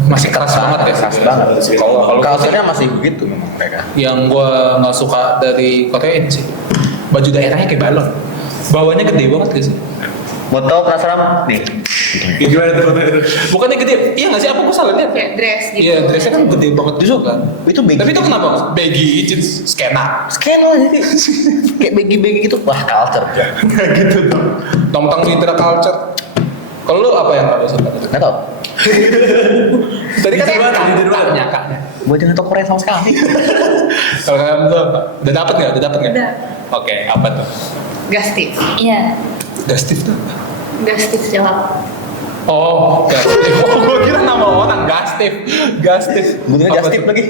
Masih keras banget ya. Keras banget. Kalau Culture-nya masih begitu memang mereka. yang gua nggak suka dari Korea ini sih, baju daerahnya kayak balon, bawahnya gede banget gak sih? Mau tahu penasaran nih? Ya, gimana tuh? Bukannya gede? Iya nggak sih? Apa gue salah lihat? Kayak dress gitu. Iya, dressnya kan gede banget juga kan. Itu baggy. Tapi itu kenapa? Baggy jeans skena. Skena jadi kayak baggy gitu. Wah, culture. Kayak gitu dong. Tentang mitra culture. Kalau lu apa yang nggak suka? Nggak tau. Tadi kan Jujur banget. nyakanya. Gue jangan tau Korea sama sekali. Kalau kalian tuh apa? Udah dapet nggak? Udah. Oke, apa tuh? Gastif. Iya. Gastif tuh. Gastif jawab. Oh, Gastif. Oh, gue kira nama orang Gastif. Gue Apa Justin tuh? lagi.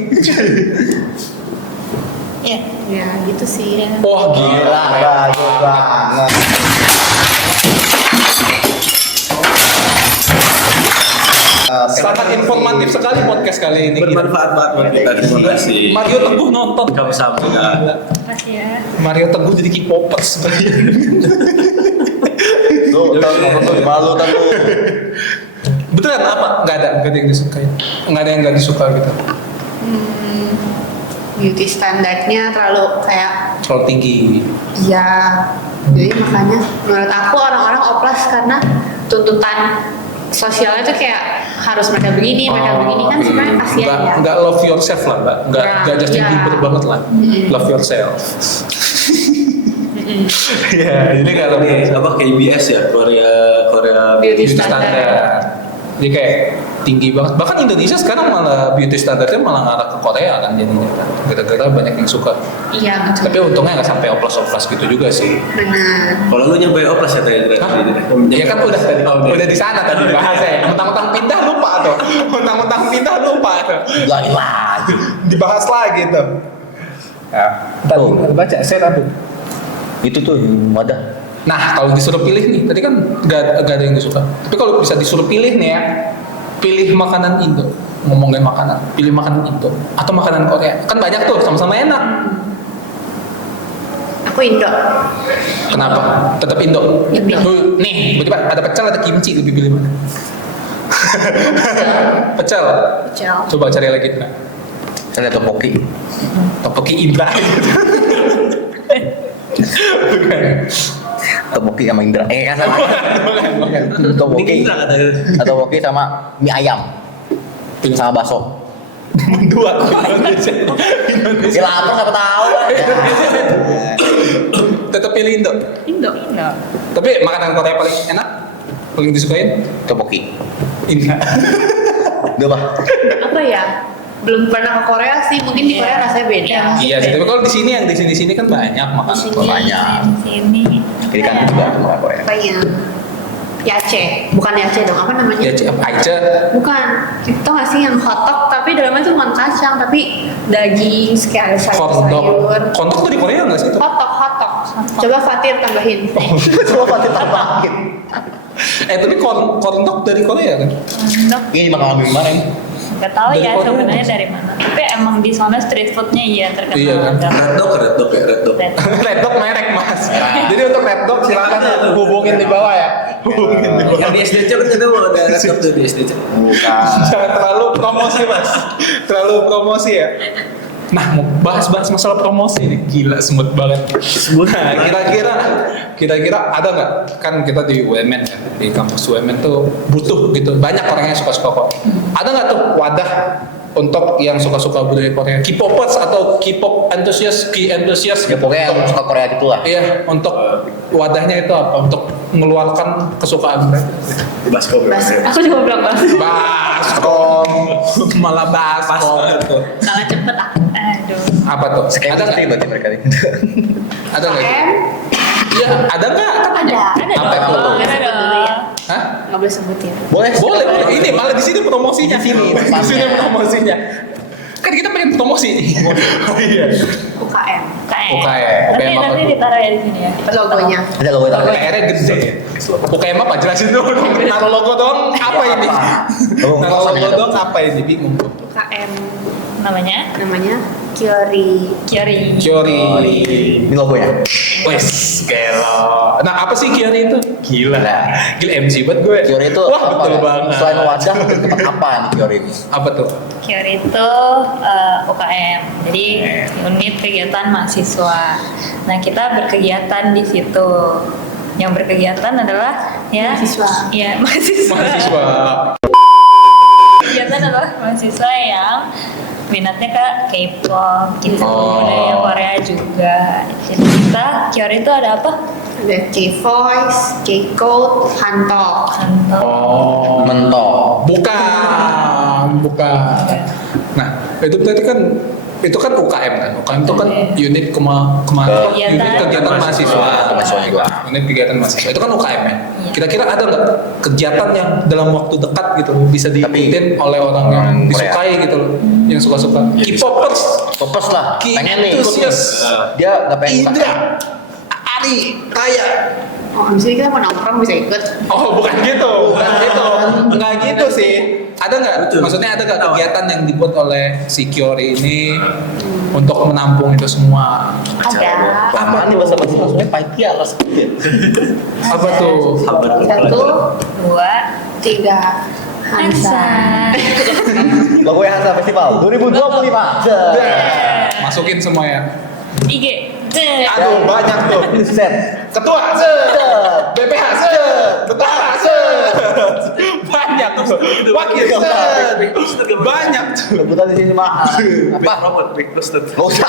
Iya. Ya gitu sih. Wah gila. Bagus banget. Sangat informatif sekali podcast kali ini. Bermanfaat banget buat kita. Terima kasih. Mario Teguh nonton. Sama-sama juga. Makasih ya. Mario Teguh jadi K-popers. Tuh, malu tahu. Beneran apa? Nggak ada yang disukain. Nggak ada yang nggak disuka gitu. Beauty standarnya terlalu kayak Terlalu tinggi. ya. Jadi makanya menurut aku orang-orang oplas karena tuntutan sosialnya tuh kayak harus mereka begini, mereka begini kan sebenarnya kasihan ya. Nggak love yourself lah, Mbak. Nggak Justin Ya. Bieber banget lah. Love yourself. Ya, ini kalau Ini apa KBS ya? Korea Beauty beauty standar. Jadi kayak tinggi banget. Bahkan Indonesia sekarang malah beauty standarnya malah ngarah ke Korea kan jadinya kan. Gara-gara banyak yang suka. Iya betul. Tapi untungnya nggak sampai oplas-oplas gitu juga sih. Benar. Kalau lu nyampe oplas ya tadi. Iya kan udah di sana tadi bahasnya ya. Mentang-mentang pindah lupa tuh. Mentang-mentang pindah lupa tuh. Lagi. Dibahas lagi tuh. Ya, tadi baca saya tuh. Itu tuh wadah. Nah, kalau disuruh pilih nih, tadi kan gak ada yang disuka. Tapi kalau bisa disuruh pilih nih ya, pilih makanan Indo. Ngomongin makanan, pilih makanan Indo atau makanan Korea. Kan banyak tuh, sama-sama enak. Aku Indo. Kenapa? Tetap Indo. Indo. Nih, tiba-tiba ada pecel ada kimchi, lebih pilih mana? Pecel. Pecel. Coba cari lagi tuh. Ada topoki. Topoki Indra. Topoki sama Indra. Kan sama. Topoki. Topoki sama mie ayam. Sama bakso. Dua Indonesia. Ya lapar siapa tahu. Tetap pilih Indo. Indo. Indo. Tapi makanan Korea paling enak, paling disukain Topoki. Indra. Udah bah. Apa ya? Belum pernah ke Korea sih. Mungkin di Korea rasanya beda. Iya sih, tapi kalau di sini yang di sini kan banyak makanan. Di sini. Banyak. Sini. Jadi kan juga ada makan Korea. Apa ya? Yace. Bukan yace dong. Apa namanya? Ya Cik, Aice. Bukan. Itu nggak sih yang hotdog tapi dalamnya tuh bukan kacang tapi daging, kayak ada Hotdog. sayur-sayur. Hotdog tuh di Korea nggak sih itu? Hotdog. Coba Fatir tambahin. Semua pasti tambahin. Tapi corn dog dari Korea kan? Indo. Ini makan minggu kemarin. Gak tahu Dari ya Korea sebenarnya nggak sih? dari mana. Tapi emang di sana street foodnya iya terkenal. Iya kan? ada. Red dog ya, red dog. Red dog merek mas. Jadi untuk Red dog silakan hubungin di bawah ya. Hubungin di bawah. Yang di SDC kan kita mau ada red dog tuh di SDC. Bukan. Jangan terlalu promosi mas. Terlalu promosi ya. Nah, mau bahas masalah promosi nih, gila smooth banget. Nah, kira-kira ada nggak? Kan kita di UMN kan, di kampus UMN tuh butuh gitu, banyak orang yang suka-suka kok. Ada nggak tuh wadah untuk yang suka-suka budaya Korea, K-popers atau K-pop enthusiast, Ya pokoknya yang suka Korea gitu lah. Iya, untuk wadahnya itu apa? Untuk mengeluarkan kesukaan mereka. Baskom. Aku juga bilang bahas. Baskom, malah baskom. Sangat cepet aku. Aduh. Apa tuh? Kayak Ada nggak? berarti mereka ini. Ada nggak? KM Iya, ada nggak? ada. Apa itu? Nggak boleh sebut dulu ya. Hah? Nggak boleh sebut ya. Boleh. Boleh. Ini malah di sini promosinya. Di sini, Di sini promosinya. Kan kita pengen promosi. Oh iya. UKM. UKM. UKM. Nanti apa nanti tuh? ditaruh ya di sini ya. Logonya. Ada logo itu. PR-nya gede. UKM apa? Jelasin dulu. Naruh logo doang apa ini? Naruh logo doang apa ini? Bingung. UKM Namanya namanya Kyori. Kyori. Kyori. Ini logonya. Wes, gelo. Nah, apa sih Kyori itu? Gila. Gila MC buat gue. Kyori itu Wah, apa betul ya? banget. Selain wadah, mungkin tempat apa nih Kyori ini? Apa tuh? Kyori itu UKM. Jadi unit kegiatan mahasiswa. Nah, kita berkegiatan di situ. Yang berkegiatan adalah ya. Mahasiswa. Ya, mahasiswa. Mahasiswa. Kegiatan adalah mahasiswa yang minatnya ke K-pop gitu, Oh. budaya Korea juga. Jadi kita Kiori itu ada apa? Ada K-Voice, K-Code, Hantok. Kantor. Oh. Mentok. Bukan. Nah, itu berarti kan UKM kan. UKM itu kan unit kemana? Unit kegiatan mahasiswa. Mahasiswa juga. Unit kegiatan mahasiswa. Itu kan UKM ya. Iya. Kira-kira ada nggak kegiatan yang dalam waktu dekat gitu bisa diikutin oleh orang yang Korea. disukai gitu loh, yang suka-suka K-popers, Fokus lah. Pengen nih ikut nih. K-enthusiast, Dia nggak pengen Indra, Ari, Kaya. Oh, abis ini kita mau nongkrong bisa ikut. Oh, bukan gitu. Enggak gitu sih. Ada nggak? Maksudnya ada nggak kegiatan yang dibuat oleh si Kiori ini untuk menampung itu semua? Ada. Apaan nih bahasa basi maksudnya panitia lah sebetulnya. Apa tuh? Satu, 2, 3, Hansa. Logo Hansa Festival 2025. Masukin semua ya. IG. Aduh, banyak tuh. Set. Ketua, BPH, Ketua, banyak tuh. Wakil, banyak tuh. Kebetulan di sini mah apa? Robot, Big Roasted. Gak usah.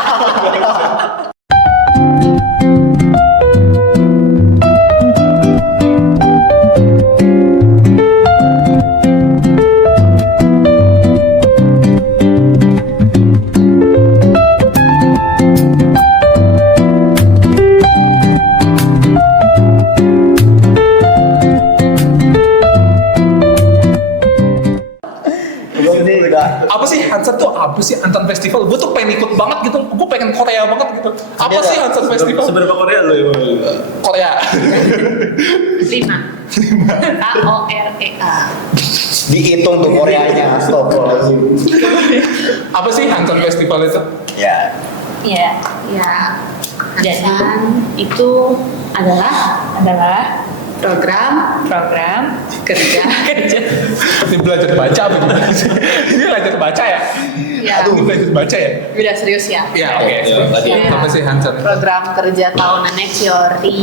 Apa sih Hansan tuh apa sih Hansan Festival? Gue tuh pengen ikut banget gitu. Gue pengen Korea banget gitu. Apa sih Hansan Festival? Seberapa Korea lo ya? Korea. 5. KOREA. Dihitung tuh Koreanya. Stop. Apa sih Hansan Festival itu? Ya. Ya, Ya, Jadi? Hansan itu adalah adalah program program kerja. Seperti belajar baca begitu. Ini belajar baca ya? Ya, Aduh, belajar baca ya? beda serius ya. Ya, oke. Ya, tadi. Ya. Apa sih Hansan? Program kerja tahunannya Kiori.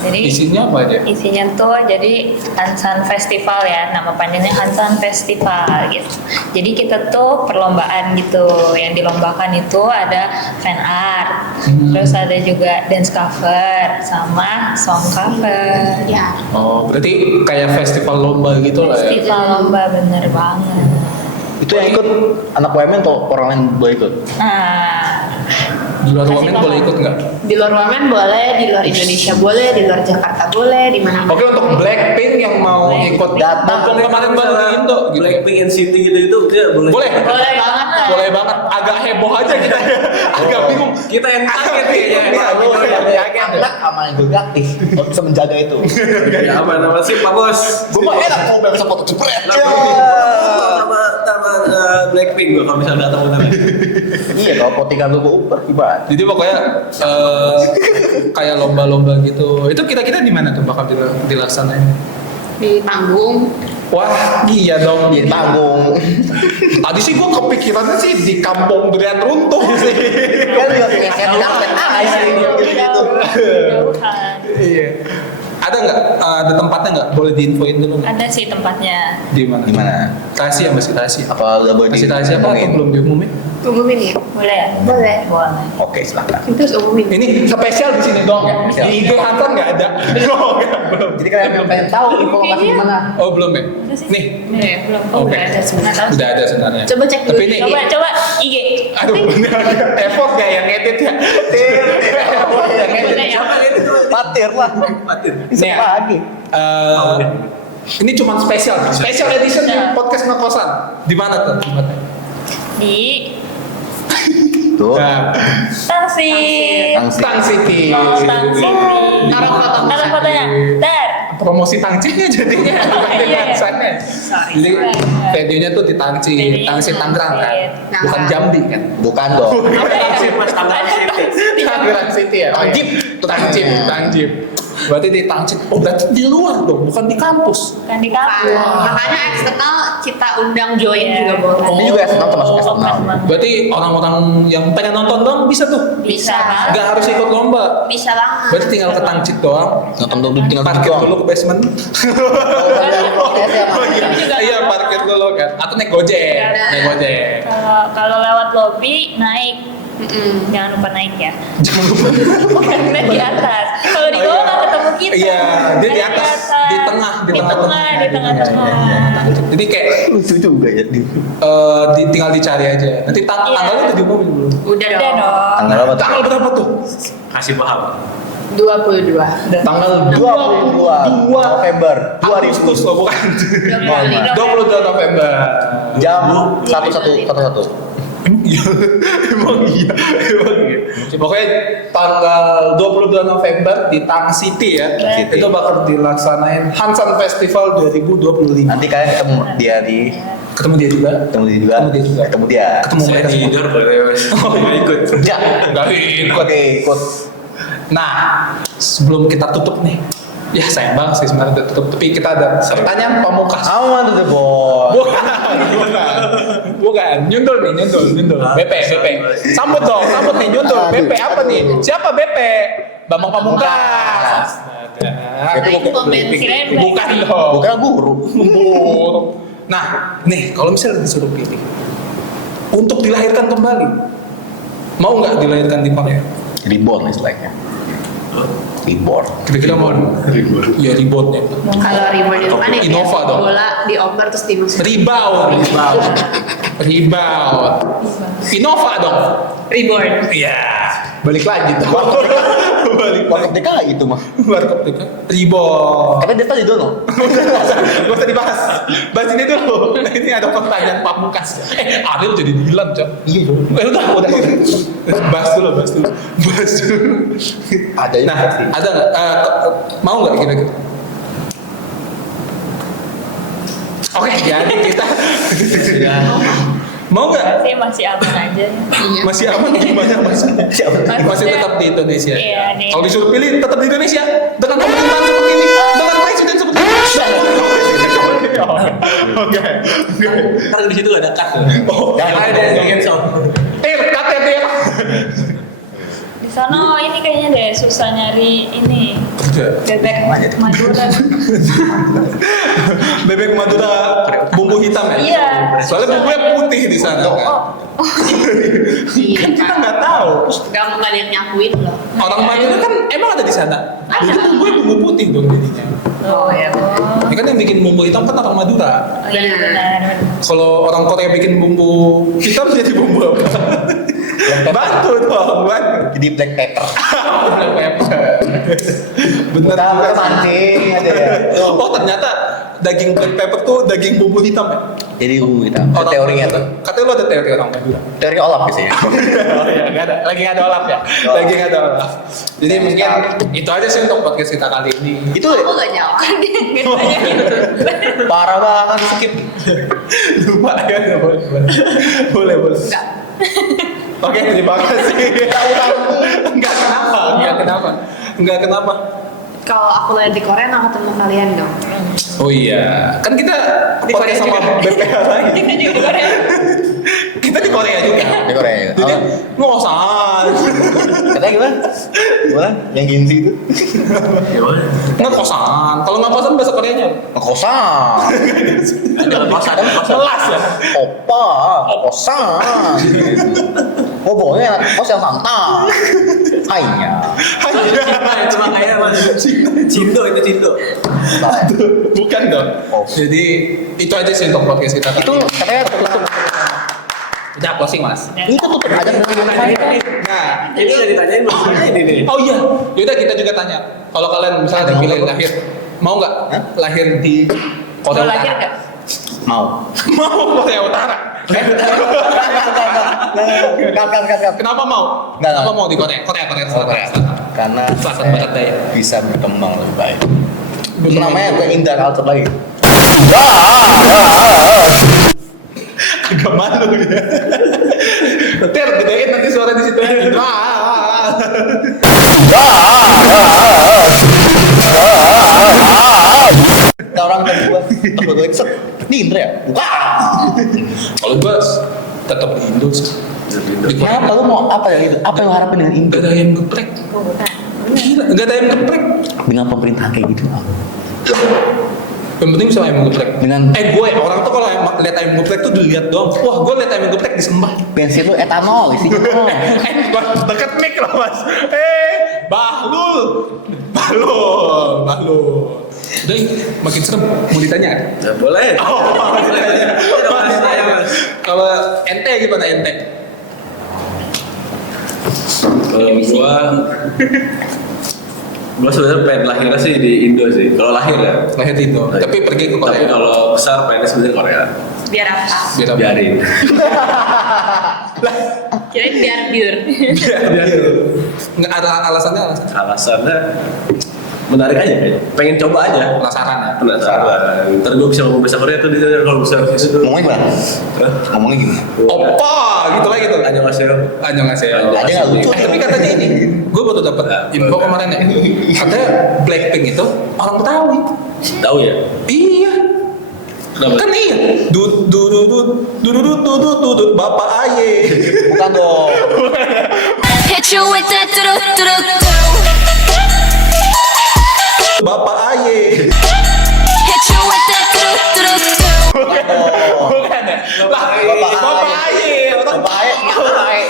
jadi Isinya apa aja? isinya tuh jadi Hansan Festival ya, nama panjangnya Hansan Festival gitu. Jadi kita tuh perlombaan gitu, yang dilombakan itu ada fan art, terus ada juga dance cover sama song cover. Ya, Oh, berarti kayak festival lomba gitu lah ya? Festival lomba bener banget. Itu yang ikut anak UMN atau orang lain boleh ikut? Nah, Di luar Kasih Wamen tahu. boleh ikut nggak? di luar Wamen boleh, di luar Indonesia boleh, di luar Jakarta boleh, di mana-mana. Oke, untuk Blackpink yang mau ikut Datang. mumpung kemarin baru di Indo gitu. Blackpink NCT gitu dia boleh. Boleh? Boleh banget. Boleh banget. Agak heboh aja kita ya. Agak bingung. Kita yang kaget kayaknya. Iya, Lu yang kaget. anak sama yang geraktif. Lo bisa menjaga itu. Ya aman sih Pak Bos. Gue mah enak kalau bisa foto jepret. Sama Blackpink gue kalau misalnya datang beneran. Iya, kalau potingan lu gue ubah gimana? Jadi pokoknya kayak lomba-lomba gitu. Itu kira-kira di mana tuh bakal dilaksanain? Di panggung. Wah, iya dong. Di panggung. Tadi sih gue kepikirannya sih di kampung durian runtuh sih. Kan juga pengen kayak dapet aja gitu. jauhan. Iya. Ada nggak? Ada tempatnya nggak? Boleh diinfoin dulu nggak? Ada sih tempatnya. Di mana? Di mana? Rahasia, masih rahasia. Apa gak boleh Masih rahasia apa atau diomongin? belum diumumin? Umumin ya? Boleh ya? Boleh. Boleh. Oke, silakan. Terus umumin. Ini spesial di sini dong ya? Spesial. Di IG Hansan nggak ada? Oh, nggak, belum. Jadi kalian yang pengen tahu informasi di mana? Oh, belum ya? Udah sih. Nih, Nih, belum. Oh, Oke. udah ada sebenarnya. udah ada sebenarnya. Coba cek dulu Tapi di ini, Coba, coba IG. aduh, effort gak yang edit ya? Boleh ya? Patir lah. Patin. Bisa Nih, lagi. ini cuma spesial edition nih podcast ngekosan. Di mana tuh? Di mana? Di Tuh. Nah, Tangsi. Tang City. Oh, Tangsi. Taruh foto. Taruh fotonya. Dar. Promosi Tangcinya jadinya bukan di Iya. Hansannya. Jadi venue-nya tuh di Tangci, Venue-nya Tangci Tangerang kan. Nah, Bukan Jambi kan. Bukan dong. Tangerang City ya. Tangjip. Tangjip. Berarti di Tangcit. Oh berarti di luar dong, bukan di kampus. Kan di kampus. Makanya eksternal kita undang join juga boleh. Ini juga eksternal termasuk eksternal. Berarti orang-orang yang pengen nonton doang bisa tuh. Bisa banget. Nggak harus ikut lomba. Bisa banget. Berarti tinggal ke Tangcit doang. Nonton dulu tinggal Parkir dulu ke basement. juga Iya nggak parkir dulu kan. Atau naik gojek. Naik gojek. Kalau lewat lobby naik. Jangan lupa naik ya. Jangan lupa. Karena di atas. Kalau di bawah nggak ketemu kita. Iya, dia di atas, di tengah, di tengah. Jadi kayak lucu juga ya. tinggal dicari aja. Nanti tanggalnya udah diumumin belum? Udah Udah dong. dong. Tanggal apa tuh? Tanggal berapa tuh? Kasih paham. 22. Tanggal 22 November 2000. Agustus loh bukan. 22 November. Jam 11:11. Emang iya. Pokoknya tanggal 22 November di Tang City ya. City. Itu bakal dilaksanain Hansan Festival 2025. Nanti kalian ketemu dia di Ketemu dia juga. ketemu dia juga. Ketemu dia juga. Ketemu dia. Ketemu Saya mereka semua. tidur boleh. Oh nggak ikut. Ya. Enggak ikut. Oke, ikut. Nah, sebelum kita tutup nih, ya sayang banget sih sebenarnya udah tutup. Tapi kita ada pertanyaan pamungkas. I want the boy. Bukan. Nyundul. BP. Sambut dong, sambut nih nyundul. BP apa nih? Siapa BP? Bambang Pamungkas. Nah, itu pembensin. Bukan dong. Bukan guru. Nah, nih kalau misalnya disuruh pilih untuk dilahirkan kembali, mau nggak dilahirkan di Korea? Reborn istilahnya. Reborn. Kira-kira mau? Iya reborn ya. Kalau reborn itu kan ya Innova kayak dong. bola dioper terus dimasukin. Rebound. Innova dong. Reborn. Iya. Balik lagi tuh. Balik Warkop DKI itu mah. Warkop itu. Rebound. Karena dia tadi dono. Gak usah dibahas. Bahas ini dulu. Ini ada pertanyaan pamungkas. Ariel jadi Dilan, Cok. Iya dong. Udah. Bahas dulu. Ada ini Nah, pasti. ada nggak? Mau nggak kira-kira? Oke, jadi kita mau nggak? Sih masih aman aja. Iya. Masih aman gimana maksudnya? Masih tetap di Indonesia. Iya, nih. Kalau disuruh pilih tetap di Indonesia dengan pemerintahan seperti ini, dengan presiden seperti ini. Oke. Kan di situ ada cut. Oh, Ada yang cancel. KTT. Di sana ini kayaknya deh susah nyari ini bebek Madura. Bebek Madura bumbu hitam ya? Iya. Soalnya bumbunya putih di sana kan. Iya Kan kita kan. nggak tahu. Nggak ada yang nyakuin loh. Orang Madura kan emang ada di sana. Jadi bumbunya bumbu putih dong jadinya. Oh ya. Ini kan yang bikin bumbu hitam kan orang Madura. Oh, iya benar. Kalau orang Korea bikin bumbu hitam jadi bumbu apa? Bantu dong, bantu. Jadi black pepper. Black pepper. Bener. Kita mancing aja ya. Oh ternyata daging black pepper tuh daging bumbu hitam ya? Jadi kita teorinya tuh. Katanya lo ada teori orang Madura. Teori Olaf biasanya. Oh iya, nggak ada. Lagi nggak ada Olaf ya? Lagi nggak ada Olaf. Jadi mungkin itu aja sih untuk podcast kita kali ini. Itu Aku nggak jawab. parah banget skip. Lupa ya, boleh. Enggak. Oke, terima kasih. Enggak kenapa. Kalau aku lahir di Korea nggak ketemu kalian dong. Oh iya, kan kita Di Korea podcast sama juga. BPH lagi. Kita juga di Korea. Kita di Korea juga. Di Korea. Jadi Oh, ngosan. katanya gimana? Gimana? Yang Ginzi itu? Nggak kosan. Kalau nggak kosan bahasa Koreanya. Kosan. Ada kosan. Kelas ya. Opa. Kosan. Ngomongnya kos yang santai. Hainya. Cuma kayak mas. Cindo itu Cindo. Bukan dong. Oh. Jadi itu aja sih untuk podcast kita. Itu katanya tutup. udah closing mas. Itu tutup aja dengan Nah, Ini udah ditanyain maksudnya ini. oh iya, yaudah kita juga tanya. Kalau kalian misalnya ada pilih lahir, mau nggak lahir di Korea Mau lahir Utara? nggak? mau. Mau Korea Utara. Kenapa mau? Nggak. Kenapa mau di Korea? Korea Selatan. Karena Selatan saya barat daya. bisa berkembang lebih baik. Itu Berkembang. namanya gue Indah Culture lagi. Agak malu ya. Ter, gedein nanti suara di situ ya. dong. Apa gue set? Ini Indra ya? Bukan. Kalau gue tetap di Indo sih. Di Korea Kenapa lu mau apa yang itu? Apa yang lu harapin dengan Indo? gak ada ayam geprek. Oh, bukan. Gila, gak ada ayam geprek. Dengan pemerintahan kayak gitu. Yang penting bisa ayam geprek. Dengan Gue orang tuh kalau lihat ayam geprek tuh dilihat doang. Wah, gue lihat ayam geprek disembah. bensin lu etanol isinya. Deket mic loh mas. Bahlul. Udah, makin serem. Mau ditanya? Ya boleh. Kalau ente gimana ente? Kalau gua sebenarnya pengen lahirnya sih di Indo sih. Kalau lahir ya. Lahir di Indo, tapi pergi ke Tapi Korea. kalau besar pengennya sebenarnya Korea. Biar apa? Biar apa? Biarin. Kirain biar biur. Biar. Nggak ada alasannya. Alasannya menarik aja kayaknya. Pengen coba aja. Penasaran ya. Penasaran. Ntar gue bisa ngomong bahasa Korea tuh di sana kalau bisa. Ngomongnya gimana? Hah? Ngomongnya gimana? Opa, gitu lah gitu. Annyeonghaseyo. Annyeonghaseyo. Aja nggak lucu. Tapi katanya ini, gue baru dapat info kemarin ya. Katanya Blackpink itu orang Betawi. Tahu ya? Iya. Kenapa? Kan iya. Dudut Bapak Aye. Bukan dong. Hit you with that do do do do. Bapak Aye. Hit you with that do do do do. Bukan ya? Lah, Bapak Aye.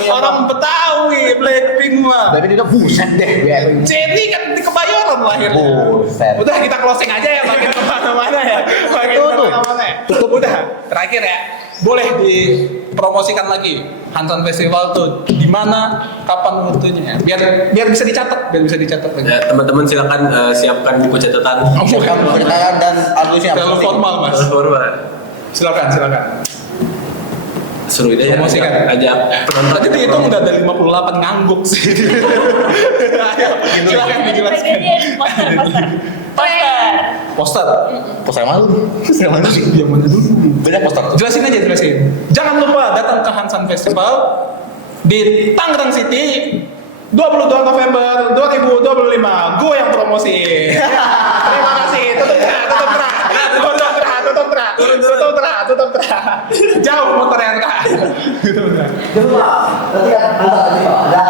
Orang Betawi Blackpink mah. Tapi dia udah buset deh. Jadi kan di Kebayoran lahirnya. Buset. Udah kita closing aja ya, makin kemana-mana ya. Makin kemana-mana ya. Udah, terakhir ya. Boleh dipromosikan lagi Hansan Festival tuh di mana, kapan waktunya? Biar bisa dicatat, lagi. Ya, teman-teman silakan siapkan buku catatan. Pertanyaan dan alusnya Terlalu formal mas. Silakan. Seru ide ya. Promosikan. Ajak penonton. Tadi dihitung udah ada 58 ngangguk sih. Ayo, silakan dijelaskan. Poster. Poster. malu. Yang mana dulu? Banyak poster. Jelasin. Jangan lupa datang ke Hansan Festival di Tangerang City 22 November 2025. Gue yang promosi. Terima kasih. Tutup terah. Jauh motor yang terah. Jangan lupa. Nanti ada